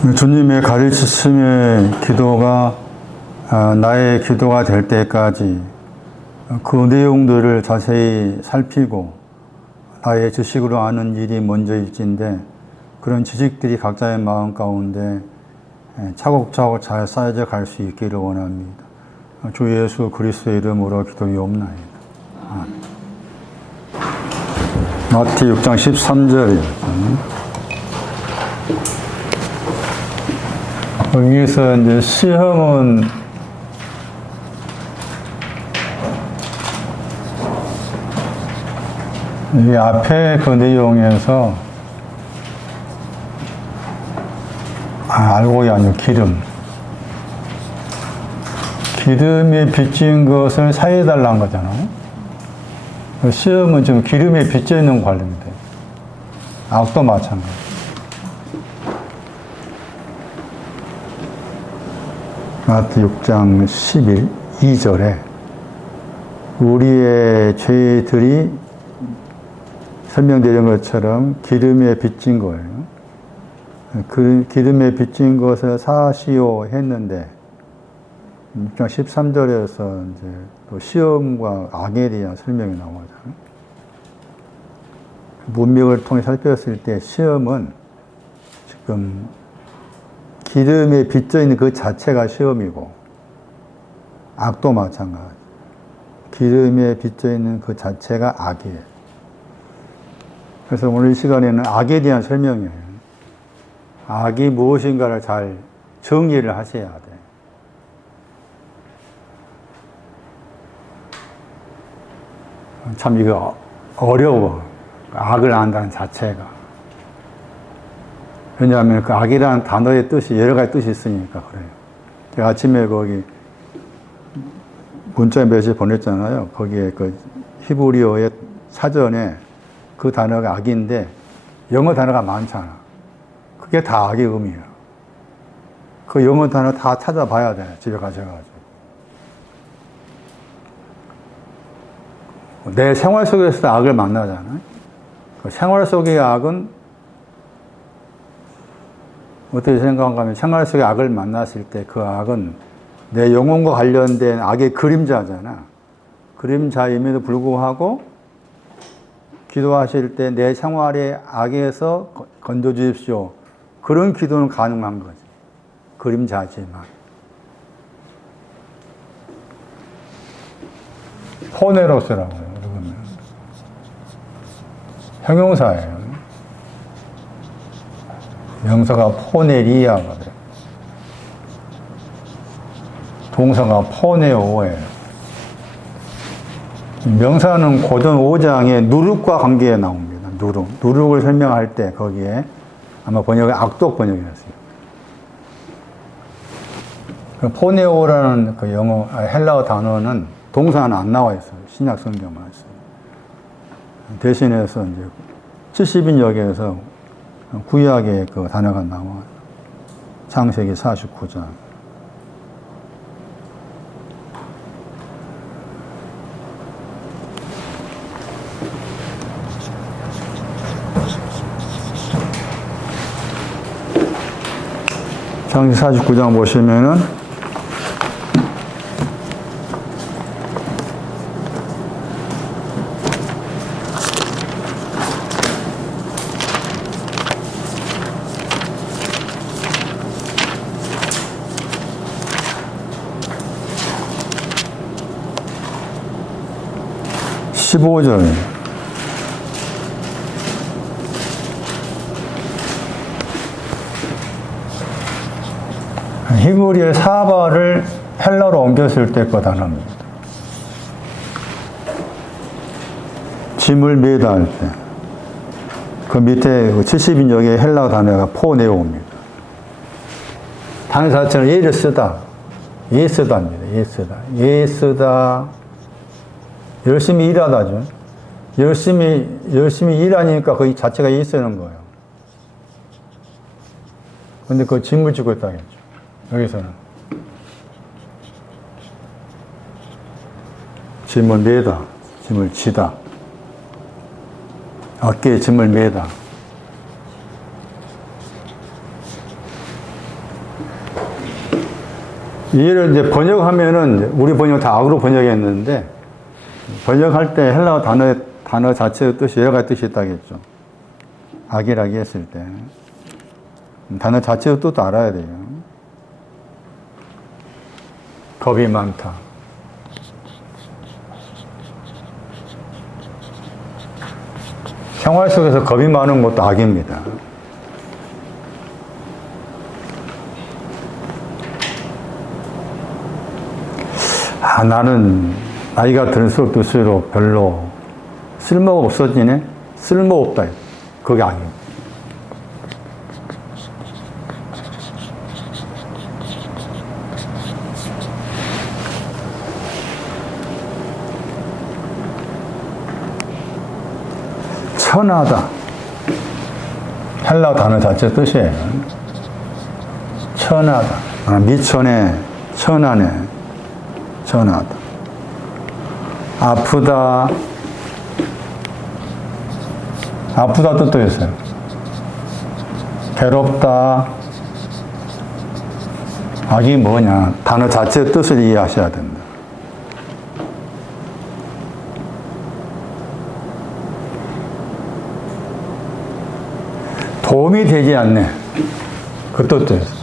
주님의 가르치심의 기도가 나의 기도가 될 때까지 그 내용들을 자세히 살피고 나의 지식으로 아는 일이 먼저일진데 그런 지식들이 각자의 마음 가운데 차곡차곡 잘 쌓여져 갈 수 있기를 원합니다. 주 예수 그리스도의 이름으로 기도하옵나이다. 마태 6장 13절. 여기서 이제 시험은 이 앞에 그 내용에서 알곡이 아니고 기름에 빚진 것을 사해달라는 거잖아요. 시험은 지금 기름에 빚져 있는 관련돼. 악도 마찬가지. 마태 6장 2절에 우리의 죄들이 설명되는 것처럼 기름에 빚진 거예요. 그 기름에 빚진 것을 사시오 했는데 6장 13절에서 이제 또 시험과 악에 대한 설명이 나오잖아요. 문맥을 통해 살폈을 때 시험은 지금 기름에 빚져 있는 그 자체가 시험이고 악도 마찬가지. 기름에 빚져 있는 그 자체가 악이에요. 그래서 오늘 이 시간에는 악에 대한 설명이에요. 악이 무엇인가를 잘 정리를 하셔야 돼. 참 이거 어려워. 악을 안다는 자체가. 왜냐하면 그 악이라는 단어의 뜻이 여러 가지 뜻이 있으니까 그래요. 제가 아침에 거기 문자 메시지 보냈잖아요. 거기에 그 히브리어의 사전에 그 단어가 악인데 영어 단어가 많잖아. 그게 다 악의 의미야. 그 영어 단어 다 찾아봐야 돼. 집에 가셔가지고. 내 생활 속에서도 악을 만나잖아. 그 생활 속의 악은 어떻게 생각하면 생활 속의 악을 만났을 때 그 악은 내 영혼과 관련된 악의 그림자잖아. 그림자임에도 불구하고 기도하실 때 내 생활의 악에서 건져주십시오. 그런 기도는 가능한 거지. 그림자지만. 포네로스라고요. 형용사예요. 명사가 포네리아가 돼요. 동사가 포네오예요. 명사는 고전 5장에 누룩과 관계에 나옵니다. 누룩을 설명할 때 거기에 아마 번역이 악독 번역이었어요. 그 포네오라는 그 영어, 헬라어 단어는 동사는 안 나와 있어요. 신약 성경만 있어요. 대신해서 이제 70인역에서 구약의 그 단어가 나와요. 창세기 49장. 창세기 49장 보시면은 (15절) 히브리의 사바를 헬라로 옮겼을 때 그 단어입니다. 짐을 매다 할 때. 그 밑에 70인역의 헬라 단어가 포네오입니다. 단어 자체는 예를 쓰다. 예쓰다입니다. 예쓰다. 열심히 일하다죠. 열심히 일하니까 그 자체가 예쓰는 거예요. 근데 그 짐을 지고 있다겠죠. 여기서는. 짐을 매다. 짐을 지다. 어깨에 짐을 매다. 이를 이제 번역하면은, 우리 번역 다 악으로 번역했는데, 번역할 때 헬라어 단어 자체의 뜻이 여러 가지 뜻이 있다겠죠. 악이라기 했을 때. 단어 자체의 뜻도 알아야 돼요. 겁이 많다. 생활 속에서 겁이 많은 것도 악입니다. 나는 나이가 들수록 별로 쓸모가 없어지네? 쓸모없다. 그게 아니에요. 천하다. 헬라 단어 자체 뜻이에요. 천하다. 미천에, 천하네. 천하다. 아프다. 아프다 뜻도 있어요. 괴롭다. 악이 뭐냐. 단어 자체의 뜻을 이해하셔야 된다. 도움이 되지 않네. 그 뜻도 있어요.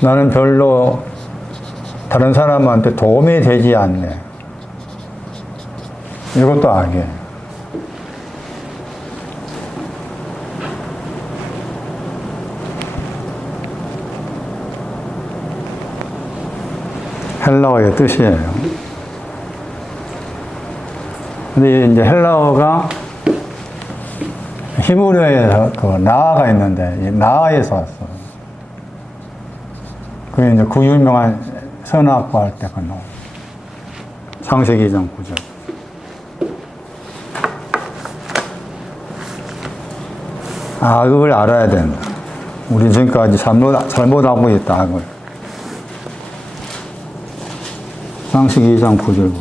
나는 별로 다른 사람한테 도움이 되지 않네. 이것도 악이에요. 헬라어의 뜻이에요. 근데 이제 헬라어가 히브리어에서 그 나아가 있는데, 이 나아에서 왔어요. 그게 이제 그 유명한 선악과 할 때 그 나오. 창세기 2장 9절. 악을 알아야 된다. 우리 지금까지 잘못하고 있다, 악을. 창세기 2장 9절.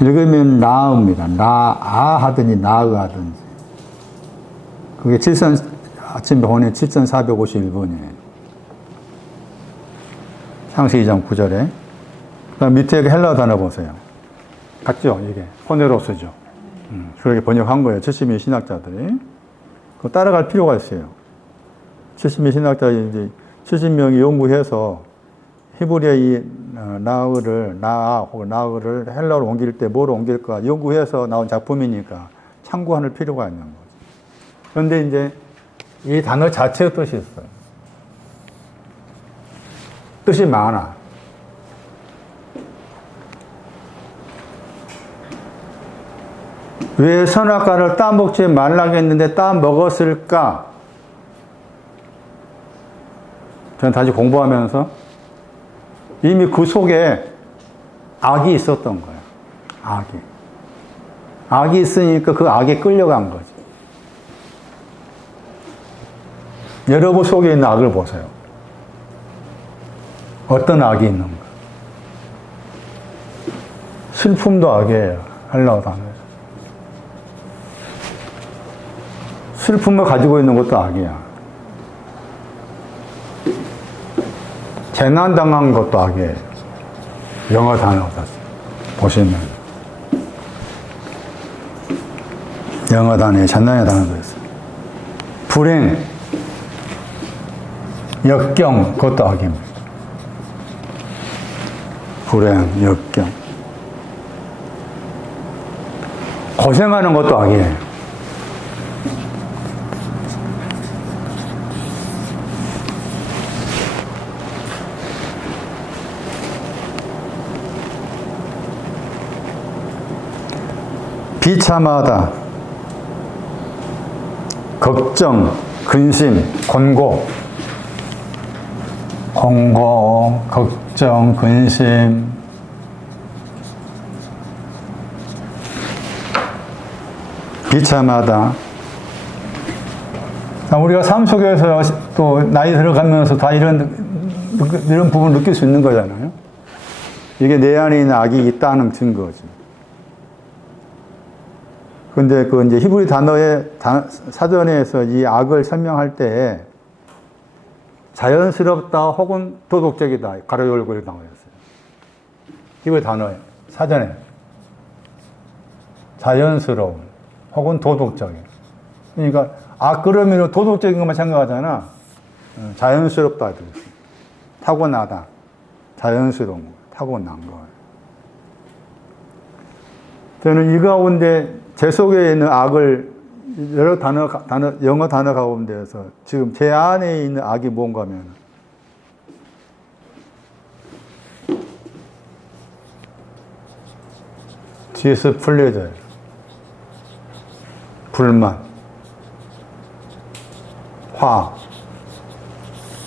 읽으면 나읍니다. 나아 하더니 나으 하든지. 그게 아침 본에 7451번이에요. 창세기 2장 9절에. 그 다음 밑에 헬라어 단어 보세요. 같죠? 이게. 포네로스죠. 그렇게 번역한 거예요. 70명 신학자들이. 그거 따라갈 필요가 있어요. 70명 신학자들이 이제 70명이 연구해서 히브리어 이 나아 혹은 나으를 헬라어로 옮길 때 뭐로 옮길까 연구해서 나온 작품이니까 참고할 필요가 있는 거죠. 그런데 이제 이 단어 자체의 뜻이 있어요. 뜻이 많아. 왜 선악과를 따먹지 말라고 했는데 따먹었을까? 저는 다시 공부하면서 이미 그 속에 악이 있었던 거예요. 악이. 악이 있으니까 그 악에 끌려간 거지. 여러분 속에 있는 악을 보세요. 어떤 악이 있는가? 슬픔도 악이에요. 헬라어 단어에서. 슬픔을 가지고 있는 것도 악이야. 재난당한 것도 악이에요. 영어 단어가 보시면. 영어 단어에 재난의 단어도 있어요. 불행, 역경, 그것도 악입니다. 불행, 역경. 고생하는 것도 악이에요. 비참하다, 걱정, 근심, 권고, 걱정, 근심, 비참하다. 우리가 삶 속에서 또 나이 들어가면서 다 이런 부분을 느낄 수 있는 거잖아요. 이게 내 안에 있는 악이 있다는 증거지. 근데 그 이제 히브리 단어의 사전에서 이 악을 설명할 때 자연스럽다 혹은 도덕적이다. 가로 열고 이렇게 나와 있어요. 이거 단어예요. 사전에. 자연스러운 혹은 도덕적인. 그러니까 그러면 도덕적인 것만 생각하잖아. 자연스럽다. 타고나다. 자연스러운 거. 타고난 거. 저는 이 가운데 제 속에 있는 악을 여러 영어 단어 가운데에서 지금 제 안에 있는 악이 뭔가 하면 디스플레저예요. 불만, 화,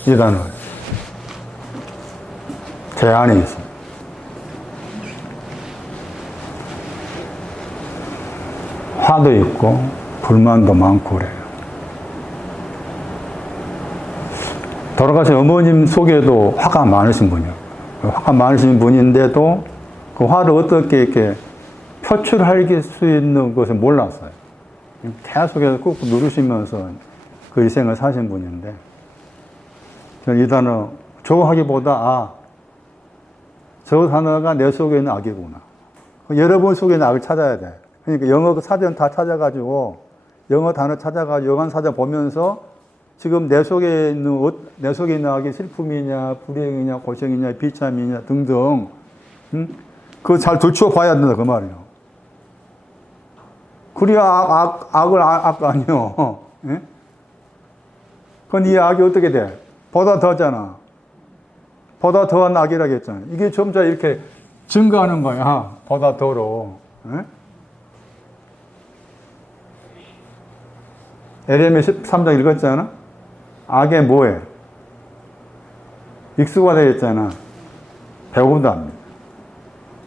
이 단어예요. 제 안에 있습니다. 화도 있고 불만도 많고 그래요. 돌아가신 어머님 속에도 화가 많으신 분이에요. 화가 많으신 분인데도 그 화를 어떻게 이렇게 표출할 수 있는 것을 몰랐어요. 계속해서 꾹 누르시면서 그 일생을 사신 분인데, 저는 이 단어, 좋아하기보다, 저 단어가 내 속에 있는 악이구나. 여러분 속에 있는 악을 찾아야 돼. 그러니까 영어 사전 다 찾아가지고, 영어 단어 찾아가지고, 영어 사전 보면서, 지금 내 속에 있는 악이 슬픔이냐, 불행이냐, 고생이냐, 비참이냐, 등등, 그거 잘 들추어 봐야 된다, 그 말이에요. 그래야 악을 악 아니요. 예? 그럼 이 악이 어떻게 돼? 보다 더잖아. 보다 더한 악이라고 했잖아. 이게 점차 이렇게 증가하는 거야. 보다 더로. 에레미야 13장 읽었잖아? 악에 뭐해? 익수가 되었잖아. 배우다.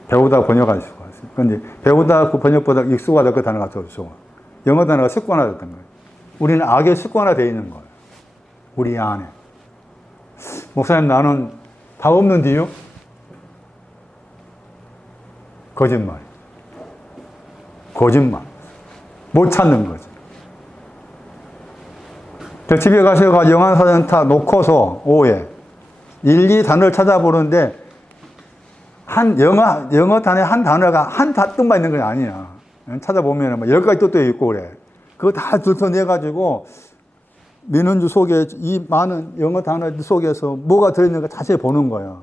배우다 번역할 수가 있어요. 근데 배우다 그 번역보다 익수가 그 단어가 더 좋아. 영어 단어가 습관화됐던 거예요. 우리는 악에 습관화되어 있는 거예요. 우리 안에. 목사님, 나는 다 없는데요? 거짓말. 거짓말. 못 찾는 거지. 집에 가셔서 영어사전 다 놓고서 오후에 1, 2 단어를 찾아보는데 영어 단어에 한 단어가 한 뜻만 있는 건 아니야. 찾아보면 뭐 10가지 뜻도 있고 그래. 그거 다 들춰내가지고 민원주 속에 이 많은 영어 단어 속에서 뭐가 들어있는가 자세히 보는 거야.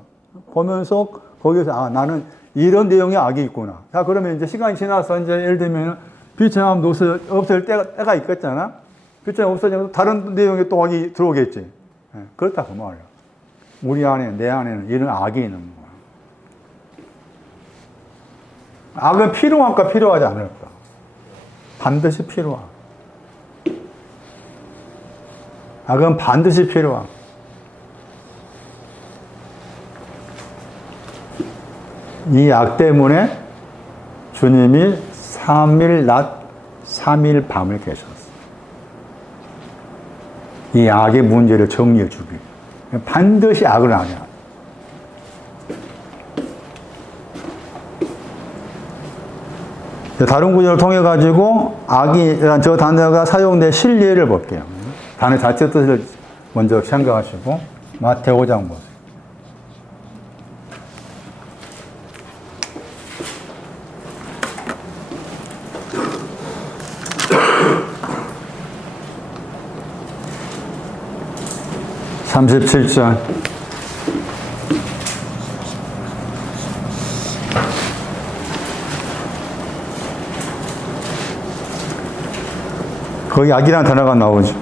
보면서 거기서 나는 이런 내용의 악이 있구나. 자, 그러면 이제 시간이 지나서 이제 예를 들면 비참함 없을 때가 있겠잖아. 비참함 없어지면 다른 내용에 또 악이 들어오겠지. 그렇다 그 말이야. 우리 안에, 내 안에는 이런 악이 있는 거야. 악은 필요할까 필요하지 않을까? 반드시 필요하. 악은 반드시 필요하. 이 악 때문에 주님이 3일 낮, 3일 밤을 계셨어. 이 악의 문제를 정리해 주기. 반드시 악을 아냐. 다른 구절을 통해 가지고 악이란 저 단어가 사용된 실례를 볼게요. 단어 자체 뜻을 먼저 생각하시고 마태오 5장 보세요. (37절) 거기 악이라는 단어가 나오죠.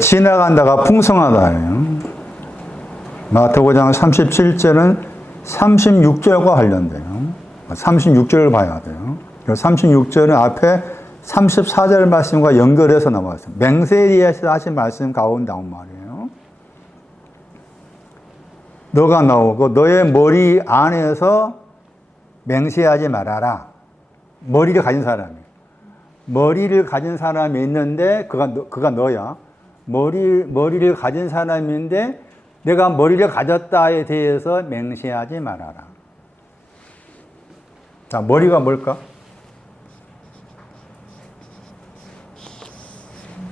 지나간다가 풍성하다예요. 마태오 5장 37절은 36절과 관련돼요. 36절을 봐야 돼요. 36절은 앞에 34절 말씀과 연결해서 나왔어요. 맹세리에서 하신 말씀 가운데 나온 말이에요. 너가 나오고 너의 머리 안에서 맹세하지 말아라. 머리를 가진 사람이. 머리를 가진 사람이 있는데 그가 너야. 머리를 가진 사람인데 내가 머리를 가졌다에 대해서 맹세하지 말아라. 자, 머리가 뭘까?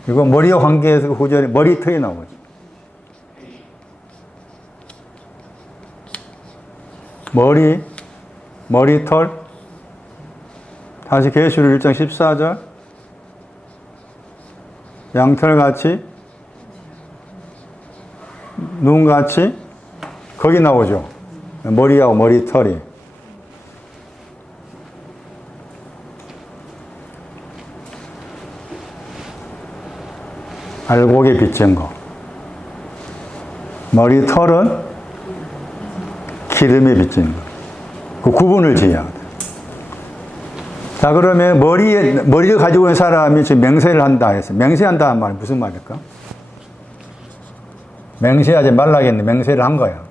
이거 머리와 관계해서 구절에 머리털이 나오죠. 머리털. 다시 계시록 1장 14절. 양털같이, 눈같이, 거기 나오죠. 머리하고 머리털이. 알곡에 비친 거. 머리털은 기름에 비친 거. 그 구분을 지어야 돼. 자, 그러면 머리를 가지고 있는 사람이 지금 맹세를 한다 했어요. 맹세한다는 말은 무슨 말일까? 맹세하지 말라겠는데 맹세를 한 거야.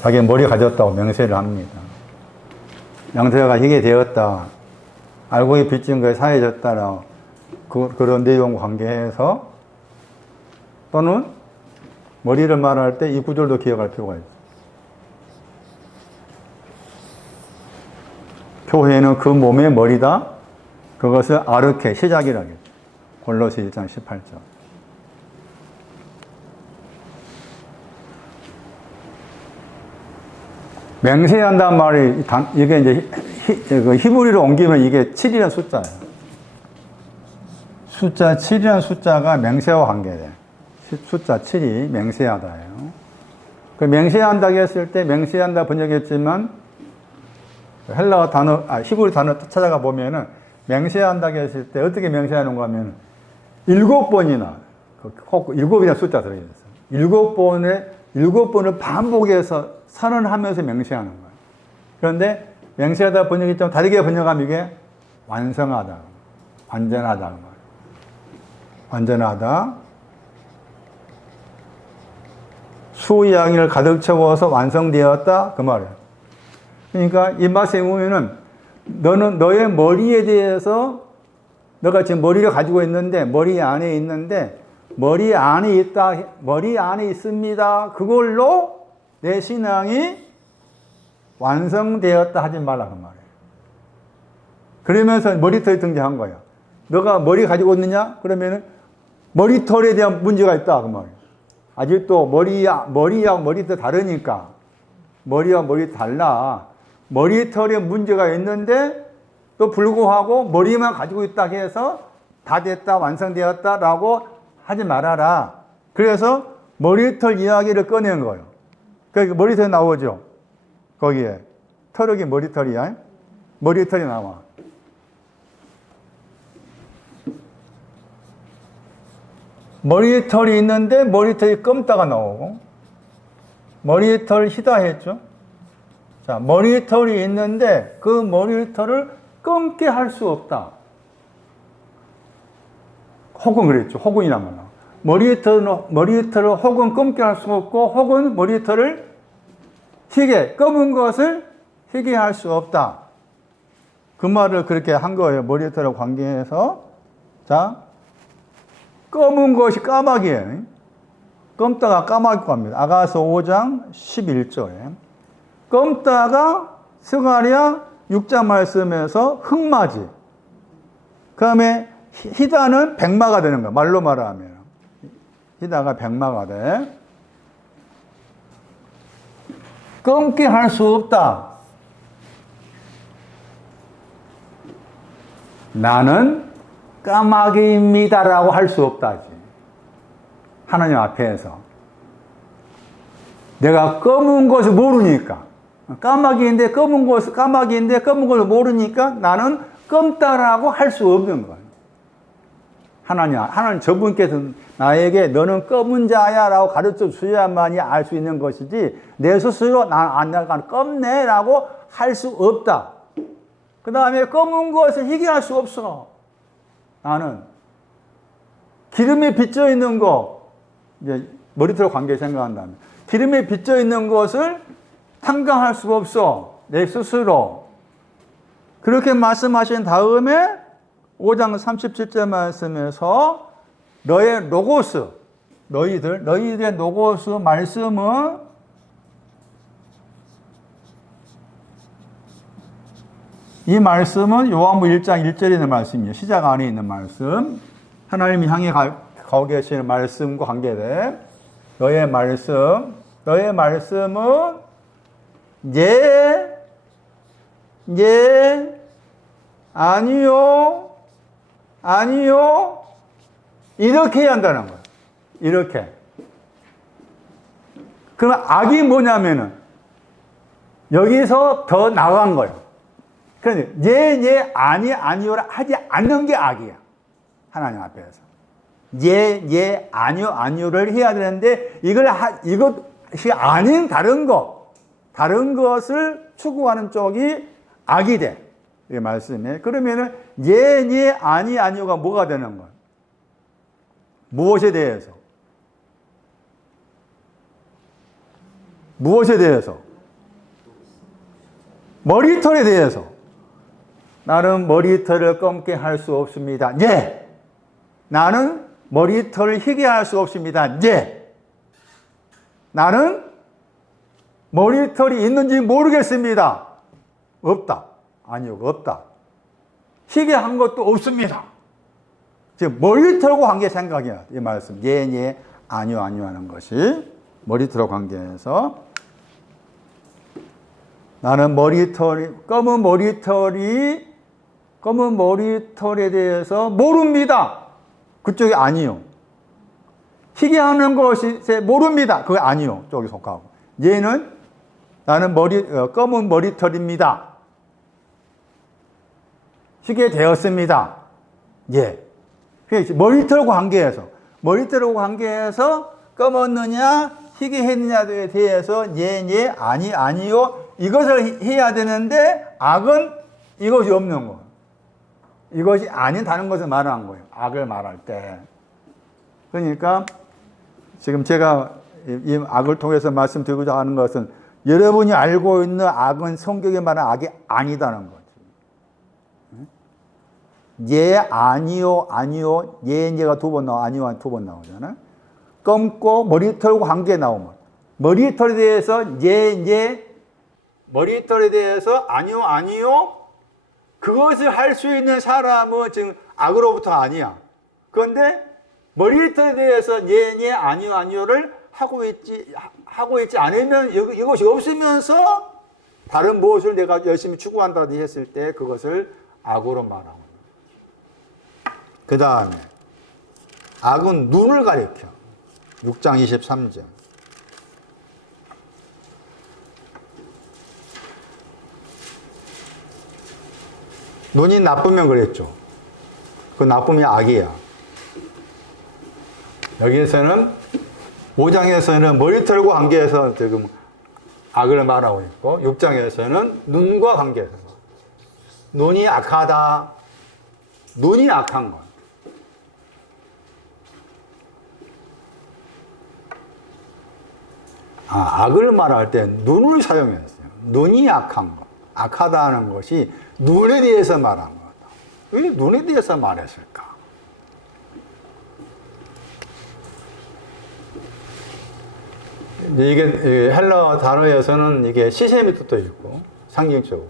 자기 머리 가졌다고 맹세를 합니다. 양태가 희게 되었다. 알곡에 비친 거에 사해졌다라고 그런 내용 관계해서 또는 머리를 말할 때 이 구절도 기억할 필요가 있어요. 교회는 그 몸의 머리다. 그것을 아르케, 시작이라고 했죠. 골로새 1장 18절. 맹세한다는 말이, 이게 이제 히브리로 옮기면 이게 7이라는 숫자예요. 숫자 7이라는 숫자가 맹세와 관계돼요. 숫자 7이 맹세하다예요. 그 맹세한다고 했을 때 맹세한다 번역했지만 헬라어 단어, 히브리 단어 찾아가 보면은 맹세한다고 했을 때 어떻게 맹세하는 거 하면 7번이나, 7이라는 숫자 들어있어요. 7번을 반복해서 선언하면서 맹세하는 거예요. 그런데 맹세하다 번역이 좀 다르게 번역하면 이게 완성하다, 완전하다 말이에요. 완전하다. 수양을 가득 채워서 완성되었다 그 말이에요. 그러니까 이 말씀에 보면은 너는 너의 머리에 대해서 너가 지금 머리를 가지고 있는데 머리 안에 있는데 머리 안에 있다, 머리 안에 있습니다. 그걸로 내 신앙이 완성되었다 하지 말라 그 말이에요. 그러면서 머리털이 등장한 거야. 너가 머리 가지고 있느냐? 그러면은 머리털에 대한 문제가 있다 그 말이에요. 아직도 머리하고 머리털 다르니까 머리와 머리 달라. 머리털에 문제가 있는데 또 불구하고 머리만 가지고 있다 해서 다 됐다 완성되었다라고 하지 말아라. 그래서 머리털 이야기를 꺼낸 거예요. 그러니까 머리털 나오죠. 거기에 털이 머리털이야. 머리털이 나와. 머리털이 있는데 머리털이 검다가 나오고 머리털 희다 했죠. 자, 머리털이 있는데 그 머리털을 검게 할 수 없다. 혹은 그랬죠. 혹은이란 말이야. 머리털을 혹은 검게 할 수 없고 혹은 머리털을 희게, 검은 것을 희게 할 수 없다. 그 말을 그렇게 한 거예요. 머리털과 관계해서. 자, 검은 것이 까마귀예요. 검다가 까마귀고 합니다. 아가서 5장 11절에. 검다가 스가랴 6장 말씀에서 흑마지. 그 다음에 희다는 백마가 되는 거야. 말로 말하면. 희다가 백마가 돼. 검게 할 수 없다. 나는 까마귀입니다라고 할 수 없다지. 하나님 앞에서. 내가 검은 것을 모르니까. 까마귀인데 검은 것을 모르니까 나는 검다라고 할 수 없는 거예요. 하나님 저분께서 나에게 너는 검은 자야 라고 가르쳐 주셔야만이 알 수 있는 것이지 내 스스로 내가 검네 라고 할 수 없다. 그 다음에 검은 것을 희게 할 수 없어. 나는 기름에 빚져 있는 거, 이제 머리털 관계 생각한다면 기름에 빚져 있는 것을 탕감할 수가 없어. 내 스스로. 그렇게 말씀하신 다음에 5장 37절 말씀에서 너의 로고스, 너희들의 로고스 말씀은 이 말씀은 요한복음 1장 1절에 있는 말씀이에요. 시작 안에 있는 말씀. 하나님이 향해 가고 계시는 말씀과 관계돼. 너의 말씀, 너의 말씀은 예, 예, 아니요, 아니요. 이렇게 해야 한다는 거예요. 이렇게. 그럼 악이 뭐냐면은 여기서 더 나간 거예요. 그러니까 예, 예, 아니, 아니요를 하지 않는 게 악이야. 하나님 앞에서. 예, 예, 아니요, 아니요를 해야 되는데 이것이 아닌 다른 것을 추구하는 쪽이 악이 돼. 이 말씀에. 그러면은 예, 예, 아니, 아니요가 뭐가 되는 거예요? 무엇에 대해서? 무엇에 대해서? 머리털에 대해서. 나는 머리털을 검게 할 수 없습니다. 예. 나는 머리털을 희게 할 수 없습니다. 예. 나는 머리털이 있는지 모르겠습니다. 없다. 아니요, 없다. 희게 한 것도 없습니다. 즉, 머리털과 관계 생각이야. 이 말씀. 예, 예, 아니요, 아니요 하는 것이 머리털과 관계에서 나는 검은 머리털에 대해서 모릅니다. 그쪽이 아니요. 희게 하는 것이 모릅니다. 그게 아니요. 쪽에 속하고. 얘는 나는 검은 머리털입니다. 희게 되었습니다. 예. 머리털과 관계에서 검었느냐, 희게 했느냐에 대해서 예, 예, 아니, 아니요. 이것을 해야 되는데 악은 이것이 없는 거예요. 이것이 아닌 다른 것을 말하는 거예요. 악을 말할 때. 그러니까 지금 제가 이 악을 통해서 말씀드리고자 하는 것은 여러분이 알고 있는 악은 성경에 말하는 악이 아니다는 거죠. 예, 아니요, 아니요. 예, 예가 두 번 나오고 아니요, 두 번 나오잖아요. 검고 머리털과 관계 나오면 머리털에 대해서 예, 예. 머리털에 대해서 아니요, 아니요. 그것을 할 수 있는 사람은 지금 악으로부터 아니야. 그런데 머리털에 대해서 예, 예, 아니요, 아니요를 하고 있지 않으면 이것이 없으면서 다른 무엇을 내가 열심히 추구한다고 했을 때 그것을 악으로 말하고. 그 다음에 악은 눈을 가리켜. 6장 23절. 눈이 나쁘면 그랬죠. 그 나쁨이 악이야. 여기에서는 5장에서는 머리털과 관계해서 지금 악을 말하고 있고 6장에서는 눈과 관계해서 눈이 악하다. 눈이 악한 것. 악을 말할 때 눈을 사용했어요. 눈이 악한 것. 악하다는 것이 눈에 대해서 말한 거다. 왜 눈에 대해서 말했을까? 이게 헬라 단어에서는 이게 시셈이 뜻도 있고 상징적으로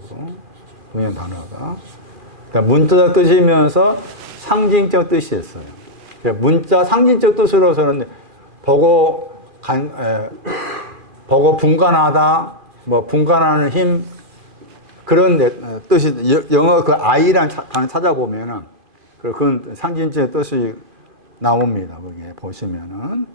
그냥 단어가 그러니까 문자 뜻이면서 상징적 뜻이 있어요. 문자 상징적 뜻으로서는 보고 분간하다, 뭐 분간하는 힘 그런 뜻이 영어 그 I라는 단어 찾아보면은 그런 상징적 뜻이 나옵니다. 거기에 보시면은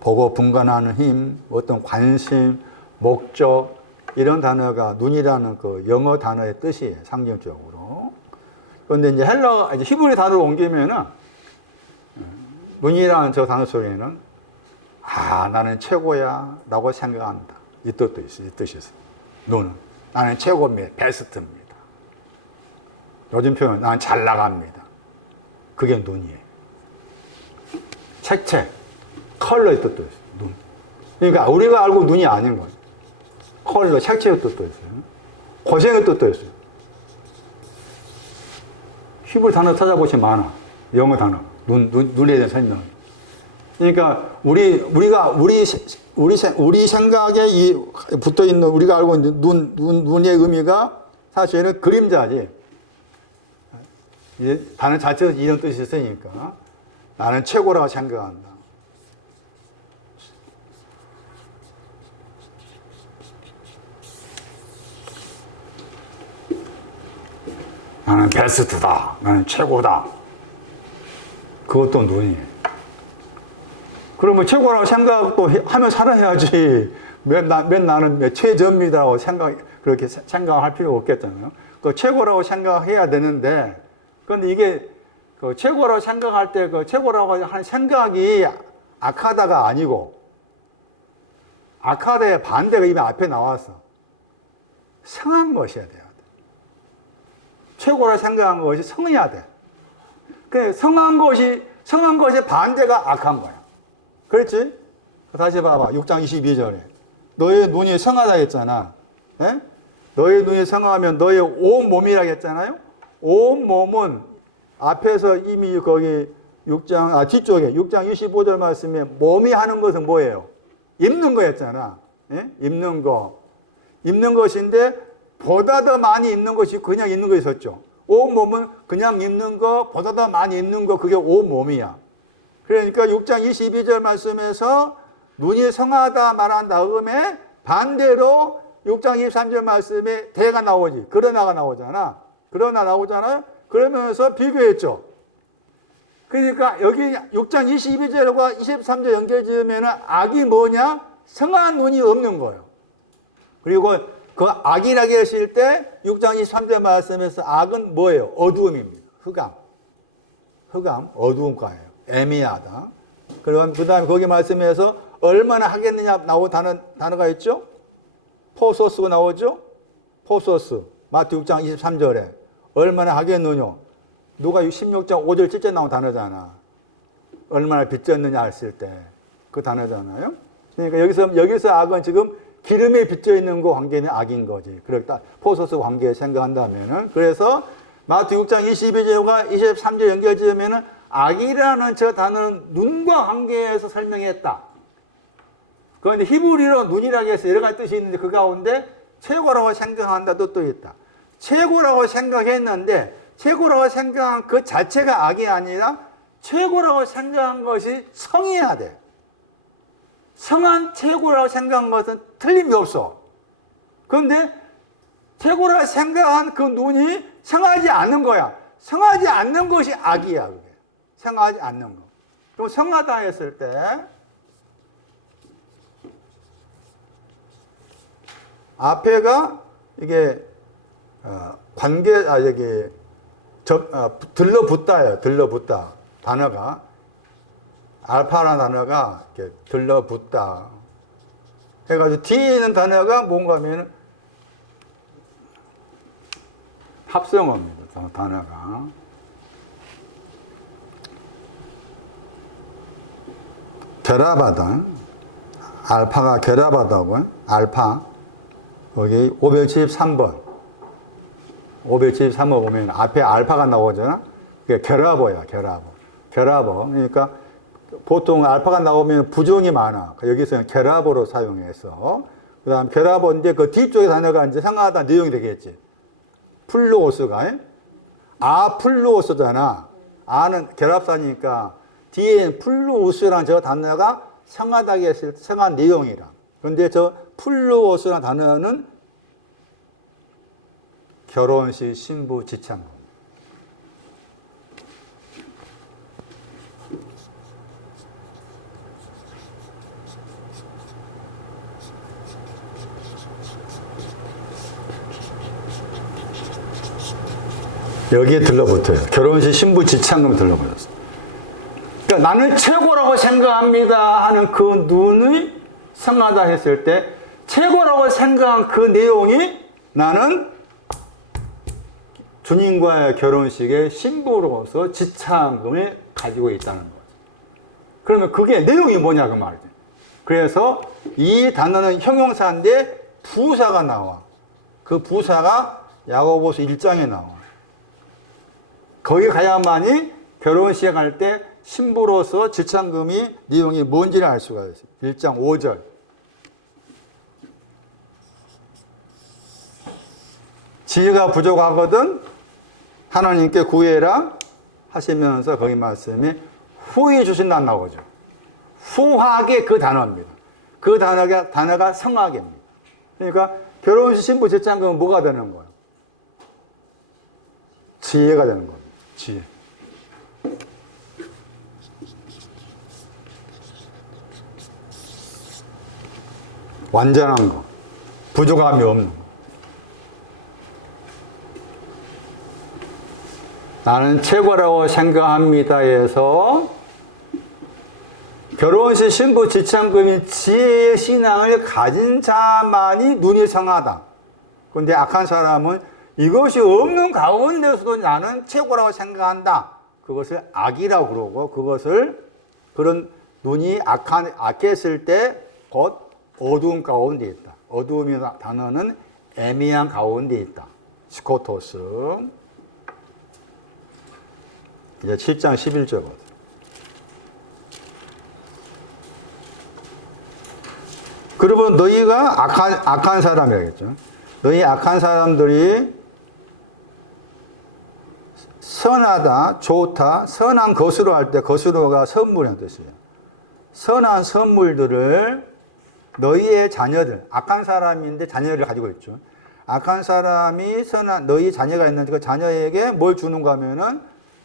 보고 분간하는 힘, 어떤 관심, 목적 이런 단어가 눈이라는 그 영어 단어의 뜻이에요. 상징적으로. 그런데 이제 히브리 단어로 옮기면은 눈이라는 저 단어 속에는 나는 최고야 라고 생각한다. 이 뜻도 있어요. 이 뜻이 있어요. 눈은 나는 최고입니다. 베스트입니다. 요즘 표현 나는 잘 나갑니다. 그게 눈이에요. 책책 컬러의 뜻도 있어요. 눈. 그러니까 우리가 알고 눈이 아닌 거예요. 컬러, 색채의 뜻도 있어요. 고생의 뜻도 있어요. 히브리 단어 찾아보시면 많아. 영어 단어. 눈에 대한 설명. 그러니까 우리 생각에 붙어 있는 우리가 알고 있는 눈의 의미가 사실은 그림자지. 단어 자체에서 이런 뜻이 있으니까 나는 최고라고 생각한다. 나는 베스트다. 나는 최고다. 그것도 눈이에요. 그러면 최고라고 생각도 하면 살아야지. 나는 최저입니다라고 그렇게 생각할 필요가 없겠잖아요. 그 최고라고 생각해야 되는데, 그런데 이게 그 최고라고 생각할 때 그 최고라고 하는 생각이 악하다가 아니고, 악하다의 반대가 이미 앞에 나왔어. 성한 것이어야 돼요. 최고라고 생각한 것이 성해야 돼. 그 성한 것의 반대가 악한 거야. 그렇지? 다시 봐봐. 6장 22절에. 너의 눈이 성하다 했잖아. 예? 너의 눈이 성하면 너의 온 몸이라고 했잖아요. 온 몸은 앞에서 이미 거기 뒤쪽에 6장 25절 말씀에 몸이 하는 것은 뭐예요? 입는 거였잖아. 예? 입는 거. 입는 것인데 보다 더 많이 입는 것이 그냥 입는 거 있었죠. 온 몸은 그냥 입는 거, 보다 더 많이 입는 거, 그게 온 몸이야. 그러니까 6장 22절 말씀에서 눈이 성하다 말한 다음에 반대로 6장 23절 말씀에 대가 나오지. 그러나가 나오잖아. 그러나 나오잖아요. 그러면서 비교했죠. 그러니까 여기 6장 22절과 23절 연결 지으면 악이 뭐냐? 성한 눈이 없는 거예요. 그리고 그 악이라고 했을 때 6장 23절 말씀에서 악은 뭐예요? 어두움입니다. 흑암, 어두움가예요. 애매하다. 그럼 그 다음에 거기 말씀에서 얼마나 하겠느냐 단어가 있죠? 포소스가 나오죠? 포소스. 마태 6장 23절에 얼마나 하겠느냐? 누가 16장 5절 7절 나온 단어잖아. 얼마나 빚졌느냐 했을 때 그 단어잖아요. 그러니까 여기서 악은 지금 기름에 빚져 있는 거 관계는 악인 거지. 그렇다. 포소스 관계 생각한다면은. 그래서 마태 6장 22절과 23절 연결 지으면은 악이라는 저 단어는 눈과 관계에서 설명했다. 그런데 히브리로 눈이라고 해서 여러 가지 뜻이 있는데 그 가운데 최고라고 생각한다도 또 있다. 최고라고 생각했는데 최고라고 생각한 그 자체가 악이 아니라 최고라고 생각한 것이 성해야 돼. 성한 최고라고 생각한 것은 틀림이 없어. 그런데 최고라고 생각한 그 눈이 성하지 않는 거야. 성하지 않는 것이 악이야. 그게. 성하지 않는 거. 그럼 성하다 했을 때 앞에가 이게 들러붙다예요. 들러붙다. 단어가 알파라는 단어가 이렇게 들러붙다 해가지고 뒤에 있는 단어가 뭔가 하면 합성어입니다. 단어가 결합하다. 알파가 결합하다고요. 알파. 여기 573번. 573번 보면 앞에 알파가 나오잖아. 그게 결합어야, 결합어. 그러니까 보통 알파가 나오면 부정이 많아. 여기서는 결합어로 사용해서. 그 다음 결합어인데 그 뒤쪽에 단어가 이제 상하다 내용이 되겠지. 플루오스가. 플루오스잖아. 아는 결합사니까 뒤에 플루오스라는 저 단어가 성하다고 했을 때 성한 내용이라. 그런데 저 플루오스라는 단어는 결혼식 신부 지창금. 여기에 들러붙어요. 결혼식 신부 지창금 들러붙었어. 그러니까 나는 최고라고 생각합니다 하는 그 눈이 성하다 했을 때 최고라고 생각한 그 내용이 나는 주님과의 결혼식의 신부로서 지창금을 가지고 있다는 거죠. 그러면 그게 내용이 뭐냐 그 말이죠. 그래서 이 단어는 형용사인데 부사가 나와. 그 부사가 야고보서 1장에 나와. 거기 가야만이 결혼식 할 때 신부로서 지창금이 내용이 뭔지를 알 수가 있어요. 1장 5절. 지혜가 부족하거든 하나님께 구해라 하시면서 거기 말씀이 후히 주신다는 나오죠. 후하게 그 단어입니다. 그 단어가 성하게입니다. 그러니까 결혼식 신부 지창금은 뭐가 되는 거예요? 지혜가 되는 겁니다. 지혜. 완전한 거. 부족함이 없는 거. 나는 최고라고 생각합니다에서 결혼식 신부 지참금인 지혜의 신앙을 가진 자만이 눈이 성하다. 그런데 악한 사람은 이것이 없는 가운데서도 나는 최고라고 생각한다. 그것을 악이라고 그러고 그것을 그런 눈이 악했을 때 곧 어두운 가운데 있다. 어두움이라는 단어는 애매한 가운데 있다. 스코토스. 이제 7장 11절 보세요. 그러면 너희가 악한 사람이라겠죠. 너희 악한 사람들이 선하다, 좋다, 선한 것으로 할 때 것으로가 선물이라는 뜻이에요. 선한 선물들을 너희의 자녀들, 악한 사람인데 자녀를 가지고 있죠. 악한 사람이 너희 자녀가 있는데 그 자녀에게 뭘 주는가 하면은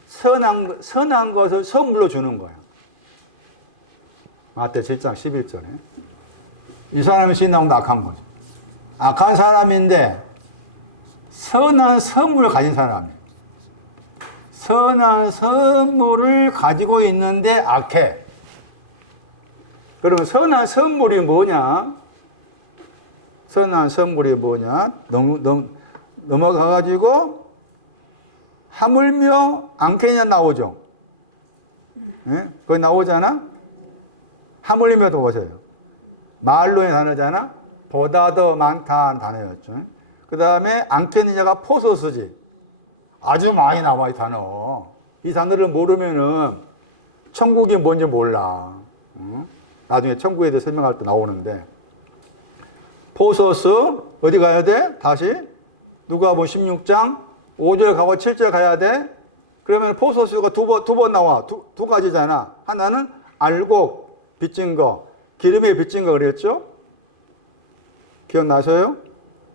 선한 것을 선물로 주는 거예요. 마태 7장 11절에. 이 사람이 신앙도 악한 거죠. 악한 사람인데 선한 선물을 가진 사람이에요. 선한 선물을 가지고 있는데 악해. 그러면 선한 선물이 뭐냐? 선한 선물이 뭐냐? 넘어가가지고 하물며 앙케냐 나오죠. 네? 거기 나오잖아? 하물며도 보세요. 말로의 단어잖아? 보다 더 많다는 단어였죠. 그 다음에 앙케냐가 포소스지. 아주 많이 나와, 이 단어. 이 단어를 모르면은 천국이 뭔지 몰라. 나중에 천국에 대해 설명할 때 나오는데. 포소스, 어디 가야 돼? 다시? 누가복음 16장 5절 가고 7절 가야 돼? 그러면 포소스가 두 번 나와. 두 가지잖아. 하나는 알곡, 빚진 거, 기름에 빚진 거 그랬죠? 기억나셔요?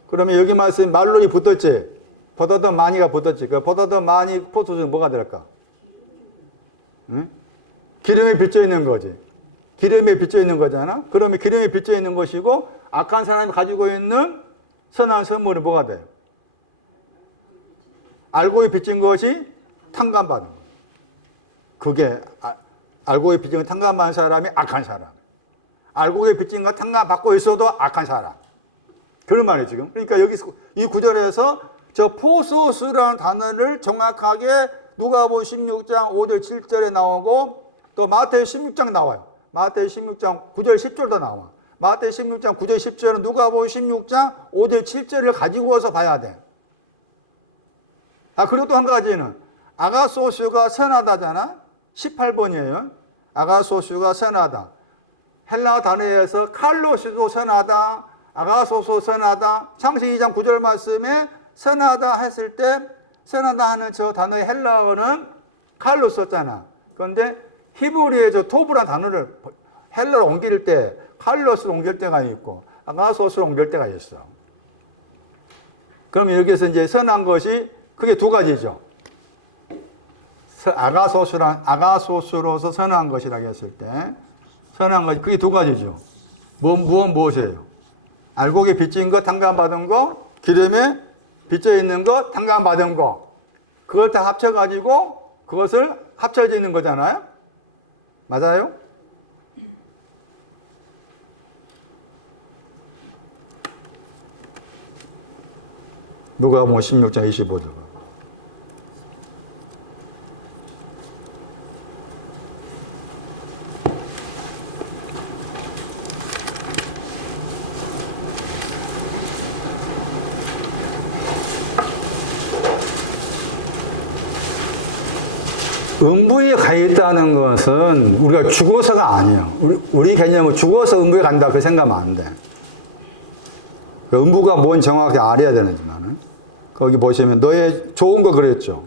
그러면 여기 말씀 말론이 붙었지? 보다 더 많이가 붙었지? 그 보다 더 많이 포소스는 뭐가 될까? 응? 기름에 빚져 있는 거지. 기름에 빚져 있는 거잖아? 그러면 기름에 빚져 있는 것이고 악한 사람이 가지고 있는 선한 선물은 뭐가 돼요? 알고에 빚진 것이 탕감받는 거예요. 그게 알고에 빚진 것 탕감받는 사람이 악한 사람. 알고에 빚진 것 탕감받고 있어도 악한 사람. 그런 말이에요 지금. 그러니까 여기 이 구절에서 저 포소스라는 단어를 정확하게 누가복음 16장 5절 7절에 나오고 또 마태복음 16장 나와요. 마태복음 16장 9절 10절도 나와. 마태복음 16장 9절 10절은 누가복음 16장 5절 7절을 가지고 와서 봐야 돼. 그리고 또 한 가지는 아가소스가 선하다잖아. 18번이에요. 아가소스가 선하다. 헬라 단어에서 칼로스도 선하다. 아가소스 선하다. 창세기 2장 9절 말씀에 선하다 했을 때 선하다 하는 저 단어의 헬라어는 칼로 썼잖아. 그런데 히브리의 저 토브라는 단어를 헬라로 옮길 때 칼로스로 옮길 때가 있고 아가소스로 옮길 때가 있어. 그럼 여기서 이제 선한 것이 그게 두 가지죠. 아가소스로서 선한 것이라고 했을 때 선한 것이 그게 두 가지죠. 무엇이에요? 알곡에 빚진 거, 탕감받은 거, 기름에 빚져 있는 거, 탕감받은 거. 그걸 다 합쳐가지고 그것을 합쳐져 있는 거잖아요. 맞아요? 누가복음 16장 25절. 음부에 가 있다는 것은 우리가 죽어서가 아니에요. 우리 개념은 죽어서 음부에 간다 그 생각하면 안 돼. 음부가 뭔지 정확히 알아야 되는지만은 거기 보시면 너의 좋은 거 그랬죠.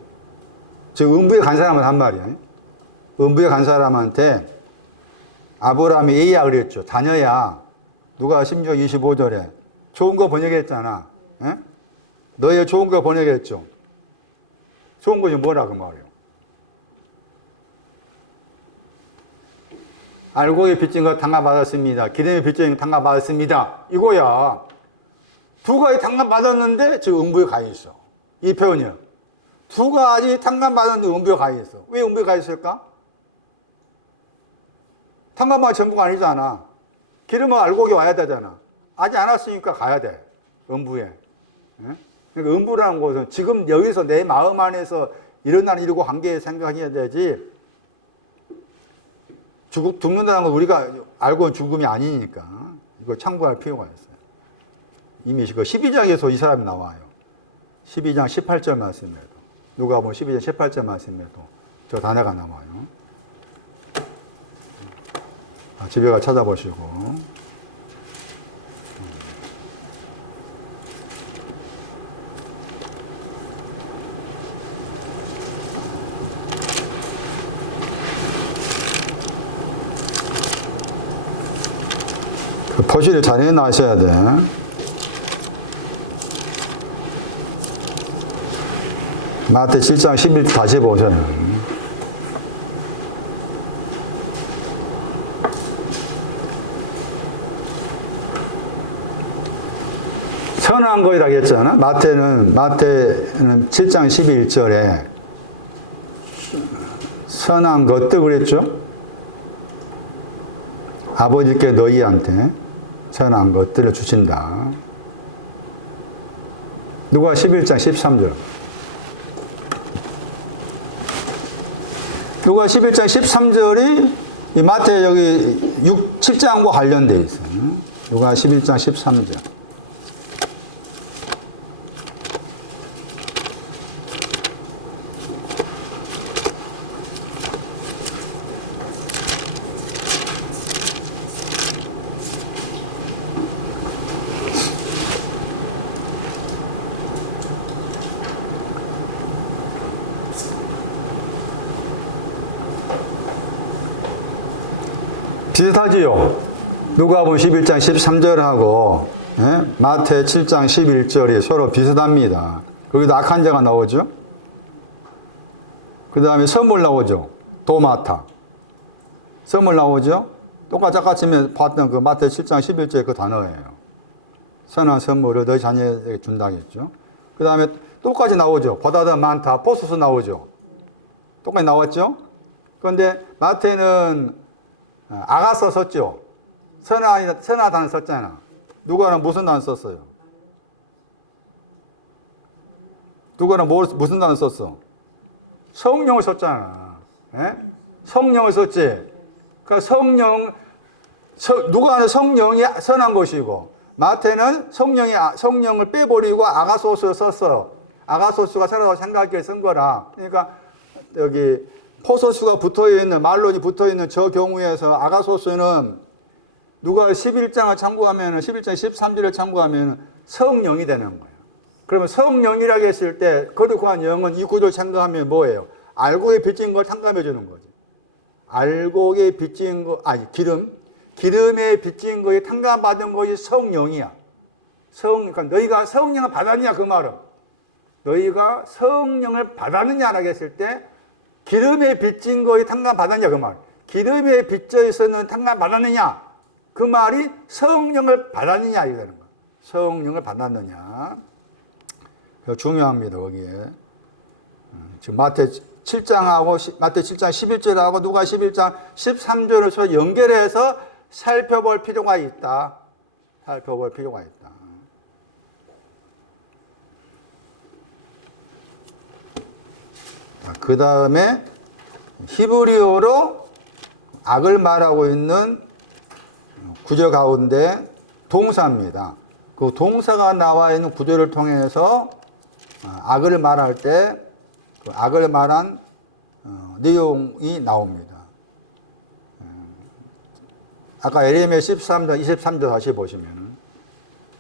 즉 음부에 간 사람은 한 말이에요. 음부에 간 사람한테 아브라함이 A야 그랬죠. 자녀야. 누가 심지어 25절에 좋은 거 번역했잖아. 에? 너의 좋은 거 번역했죠. 좋은 것이 뭐라 그 말이에요. 알곡에 빚진 것 탕감받았습니다. 기름에 빚진 것 탕감받았습니다. 이거야. 두 가지 탕감받았는데 지금 음부에 가 있어. 이 표현이요. 두 가지 탕감받았는데 음부에 가 있어. 왜 음부에 가 있을까? 탕감받은 전부가 아니잖아. 기름은 알곡에 와야 되잖아. 아직 안 왔으니까 가야 돼. 음부에. 그러니까 음부라는 것은 지금 여기서 내 마음 안에서 일어나는 일이고 관계에 생각해야 되지. 죽는다는 건 우리가 알고 죽음이 아니니까. 이거 참고할 필요가 있어요. 이미 그 12장에서 이 사람이 나와요. 12장 18절 말씀에도. 누가 보면 12장 18절 말씀에도 저 단어가 나와요. 집에 가 찾아보시고. 그 표시를 잘 해놔셔야 돼. 마태 7장 11절 다시 보셔요. 선한 것이라고 했잖아. 마태는 7장 11절에 선한 것들 그랬죠. 아버지께 너희한테 선한 것들을 주신다. 누가 11장 13절. 누가 11장 13절이 이 마태 여기 7장과 관련되어 있어요. 누가 11장 13절. 비슷하지요? 누가복음 11장 13절하고 마태 7장 11절이 서로 비슷합니다. 거기도 악한 자가 나오죠? 그 다음에 선물 나오죠? 도마타. 선물 나오죠? 똑같이 봤던 그 마태 7장 11절 그 단어예요. 선한 선물을 너희 자녀에게 준다겠죠? 그 다음에 똑같이 나오죠? 보다 더 많다. 포스스 나오죠? 똑같이 나왔죠? 그런데 마태는 아가서 썼죠. 선하다는 썼잖아. 누가는 무슨 단 썼어요? 누가는 무슨 단어 썼어? 성령을 썼잖아. 성령을 썼지. 그 누가는 성령이 선한 것이고, 마태는 성령을 빼버리고 아가소스를 썼어. 아가소스가 선하다고 생각하기에 쓴 거라. 그러니까 여기 포소수가 붙어있는, 말론이 붙어있는 저 경우에서 아가소스는 누가 11장을 참고하면, 11장 13절을 참고하면 성령이 되는 거예요. 그러면 성령이라고 했을 때, 거룩한 영은 이 구조를 생각하면 뭐예요? 알곡에 빚진 걸 탕감해 주는 거지. 알곡에 빚진 거, 기름에 빚진 거에 탕감받은 것이 성령이야. 그러니까 너희가 성령을 받았느냐, 그 말은. 너희가 성령을 받았느냐라고 했을 때, 기름에 빚진 거에 탕감받았냐 그 말. 기름에 빚져 있었는 탕감받았느냐 그 말이 성령을 받았느냐 이거 되는 거야. 성령을 받았느냐. 중요합니다 거기에. 지금 마태 7장 11절하고 누가 11장 13절을 연결해서 살펴볼 필요가 있다. 살펴볼 필요가 있다. 그 다음에 히브리어로 악을 말하고 있는 구절 가운데 동사입니다. 그 동사가 나와 있는 구절을 통해서 악을 말할 때 그 악을 말한 내용이 나옵니다. 아까 에레미야 13장 23절 다시 보시면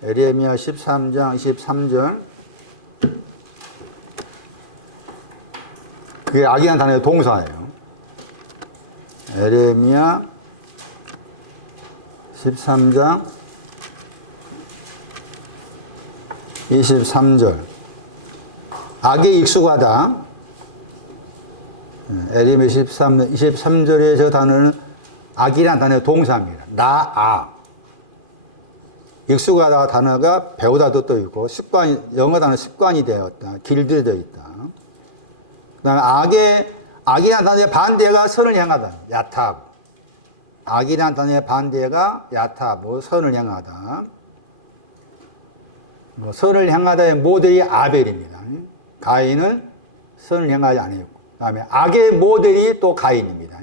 에레미야 13장 23절 그게 악이라는 단어의 동사예요. 에레미야 13장 23절 악에 익숙하다. 에레미야 23절의 저 단어는 악이라는 단어의 동사입니다. 나아. 익숙하다 단어가 배우다도 또 있고, 영어 단어 습관이 되었다. 길들여져 있다. 그 다음에 악이라는 단어의 반대가 선을 향하다. 야타. 악이라는 단어의 반대가 야타, 선을 향하다. 선을 향하다의 모델이 아벨입니다. 가인은 선을 향하지 않았고, 그 다음에 악의 모델이 또 가인입니다.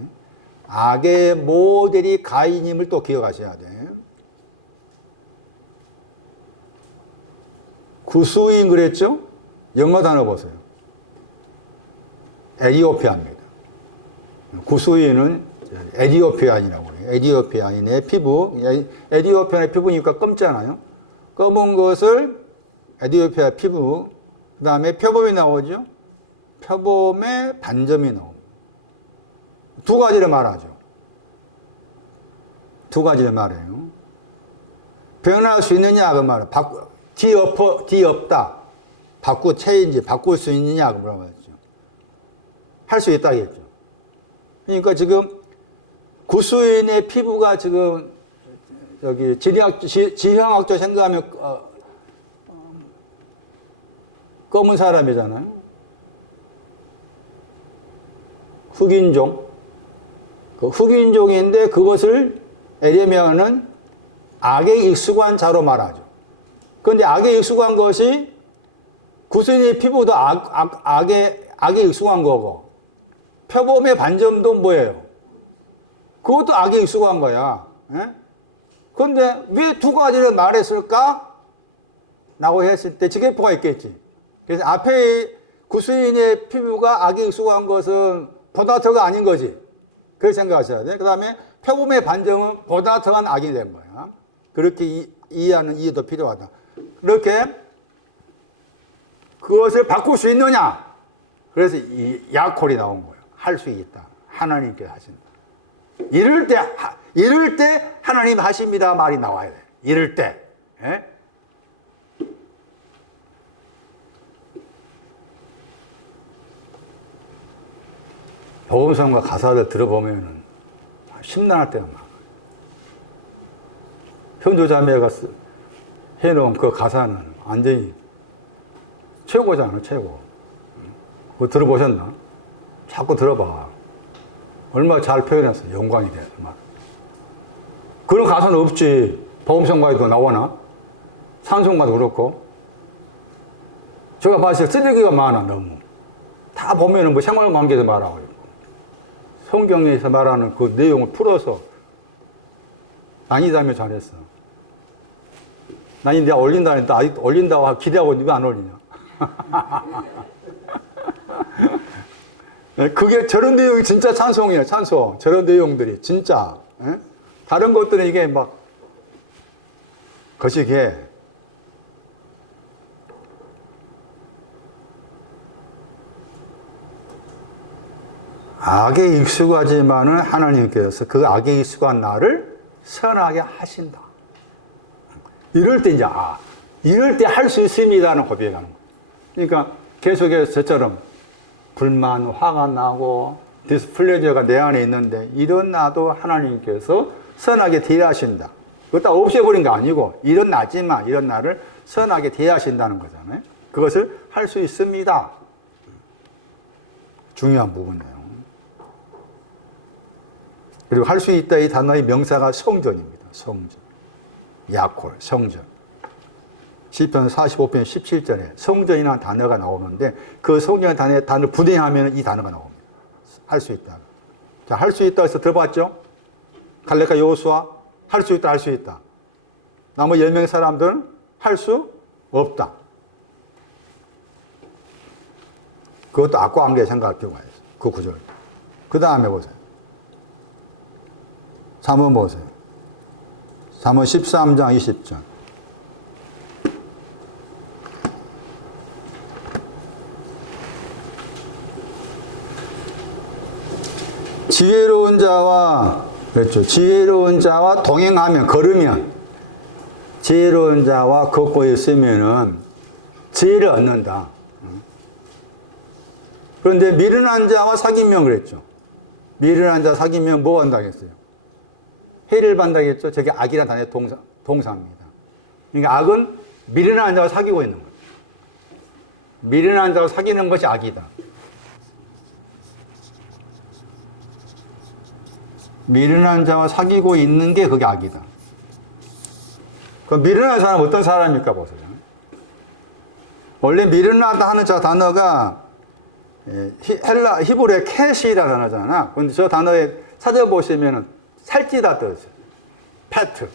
악의 모델이 가인임을 또 기억하셔야 돼요. 구수인 그랬죠? 영어 단어 보세요. 에티오피아입니다. 구수인은 에티오피아인이라고 해요. 에티오피아인의 피부, 에티오피아의 피부니까 검잖아요. 검은 것을 에티오피아 피부, 그 다음에 표범이 나오죠. 표범의 반점이 나옵니다. 두 가지를 말하죠. 두 가지를 말해요. 변할 수 있느냐, 그 말은. 뒤 없다. 바꿀 수 있느냐, 그 물어봤죠. 할 수 있다겠죠. 그러니까 지금 구수인의 피부가 지금 여기 지형학적 생각하면 검은 사람이잖아요. 흑인종. 그 흑인종인데 그것을 에레미야는 악에 익숙한 자로 말하죠. 그런데 악에 익숙한 것이 구수인의 피부도 악에 익숙한 거고, 표범의 반점도 뭐예요? 그것도 악에 익숙한 거야. 그런데 왜 두 가지를 말했을까? 라고 했을 때 지게포가 있겠지. 그래서 앞에 구수인의 피부가 악에 익숙한 것은 보다트가 아닌 거지. 그렇게 생각하셔야 돼. 그 다음에 표범의 반점은 보다트한 악이 된 거야. 그렇게 이해하는 이해도 필요하다. 그렇게 그것을 바꿀 수 있느냐? 그래서 이 야콜이 나온 거예요. 할 수 있다. 하나님께 하신다. 이럴 때 하나님 하십니다 말이 나와야 돼. 이럴 때. 예? 복음성과 가사를 들어보면 심란할 때가 많아요. 현조자매가 해놓은 그 가사는 완전히 최고잖아, 최고. 그거 들어보셨나? 자꾸 들어봐. 얼마나 잘 표현했어. 영광이 돼. 정말. 그런 가사는 없지. 복음성가에도 나오나? 찬송가도 그렇고. 제가 봤을 때 쓰레기가 많아, 너무. 다 보면은 생활관계에서 말하고 있고. 성경에서 말하는 그 내용을 풀어서 난이다며 잘했어. 난이 내가 올린다니까 아직 올린다고 기대하고 있는데 왜 안 올리냐? 그게 저런 내용이 진짜 찬송이에요, 찬송. 저런 내용들이 진짜. 다른 것들은 이게 막 거시기해. 악에 익숙하지만은 하나님께서 그 악에 익숙한 나를 선하게 하신다. 이럴 때 이제 이럴 때 할 수 있습니다는 고백하는 거예요. 그러니까 계속해서 저처럼 불만, 화가 나고 디스플레저가 내 안에 있는데 이런 나도 하나님께서 선하게 대하신다. 그거 다 없애버린 거 아니고 이런 나지만 이런 나를 선하게 대하신다는 거잖아요. 그것을 할 수 있습니다. 중요한 부분이에요. 그리고 할 수 있다 이 단어의 명사가 성전입니다. 성전. 야콜, 성전. 시편 45편 17절에 성전이라는 단어가 나오는데 그 성전의 단어를 분해하면 이 단어가 나옵니다. 할 수 있다. 자, 할 수 있다 해서 들어봤죠? 갈렙과 여호수아 할 수 있다, 할 수 있다. 나머지 10명의 사람들은 할 수 없다. 그것도 악과 관계에 생각할 필요가 있어요. 그 구절. 그 다음에 보세요. 잠언 보세요. 잠언 13장 20절. 지혜로운 자와, 그렇죠. 지혜로운 자와 동행하면, 걸으면, 지혜로운 자와 걷고 있으면은 지혜를 얻는다. 그런데 미련한 자와 사귀면 그랬죠. 미련한 자 사귀면 뭐 한다겠어요? 해를 받는다겠죠. 저게 악이라는 단어의 동사입니다. 그러니까 악은 미련한 자와 사귀고 있는 거예요. 미련한 자와 사귀는 것이 악이다. 미련한 자와 사귀고 있는 게 그게 악이다. 그럼 미련한 사람은 어떤 사람입니까? 보세요. 원래 미련하다 하는 저 단어가 히브리의 캐시라는 단어잖아. 근데 저 단어에 찾아보시면 살찌다 뜻이에요. 패트.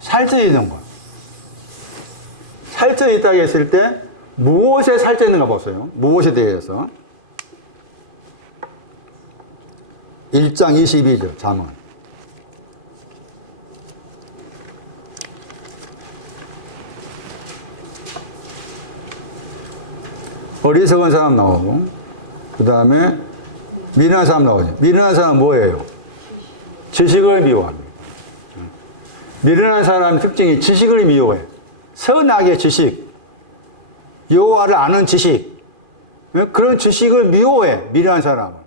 살쪄있는 거. 살쪄있다고 했을 때 무엇에 살쪄있는가 보세요. 무엇에 대해서. 1장 22절 잠언. 어리석은 사람 나오고, 그 다음에 미련한 사람 나오죠. 미련한 사람은 뭐예요? 지식을 미워합니다. 미련한 사람의 특징이 지식을 미워해. 선악의 지식, 여호와를 아는 지식, 그런 지식을 미워해. 미련한 사람은.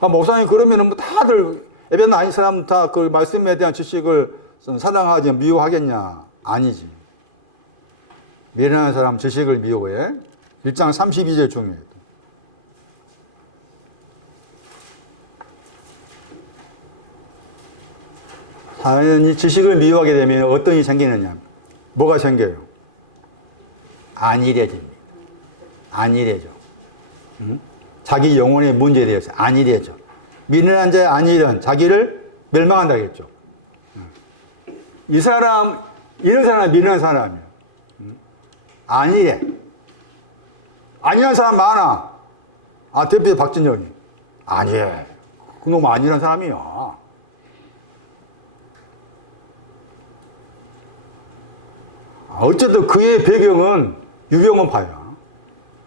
목사님 그러면은 뭐 다들 에베는 아닌 사람 다 그 말씀에 대한 지식을 사랑하지 미워하겠냐? 아니지. 미련한 사람 지식을 미워해. 1장 32절 중에. 당연히 지식을 미워하게 되면 어떤 일이 생기느냐. 뭐가 생겨요? 안일해집니다. 안일해져. 응? 자기 영혼의 문제에 대해서 안일해져. 미련한 자의 안일은 자기를 멸망한다고 했죠. 이 사람, 이런 사람은 미련한 사람이에요. 안일해. 안일한 사람 많아. 대표 박진영이. 아니에. 그놈 안일한 사람이야. 어쨌든 그의 배경은 유병원파야.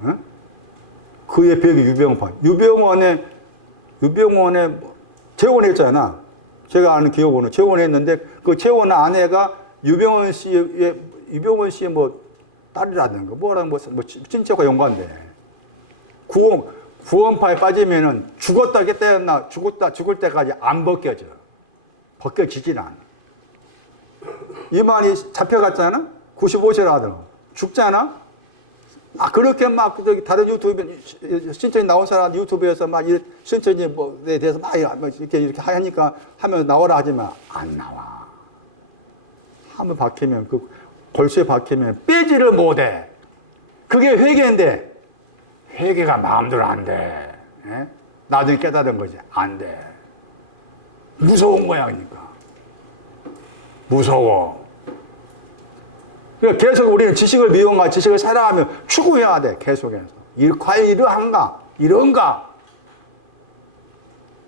응? 그의 배경이 유병원파. 유병원에 재혼했잖아. 제가 아는 기억으로는 재혼했는데 그 재혼 아내가 유병원 씨의 뭐 딸이라든가 뭐라는 뭐 친척과 연관돼. 구원파에 빠지면은 죽었다 깨때렸나 죽을 때까지 안 벗겨져. 벗겨지진 않아. 이만이 잡혀갔잖아. 95세라 하더라고. 죽잖아. 그렇게 막 다른 유튜브 신천이 나온 사람 유튜브에서 막 신천이 뭐에 대해서 막 이렇게 하니까 하면 나오라 하지만 안 나와. 한번 박히면 그 골수에 박히면 빼지를 못해. 그게 회개인데 회개가 마음대로 안 돼. 예? 나중에 깨달은 거지. 안 돼. 무서운 모양이니까. 무서워. 그러니까 계속 우리는 지식을 미워하고 지식을 사랑하며 추구해야 돼. 계속해서. 과연 이러한가? 이런가?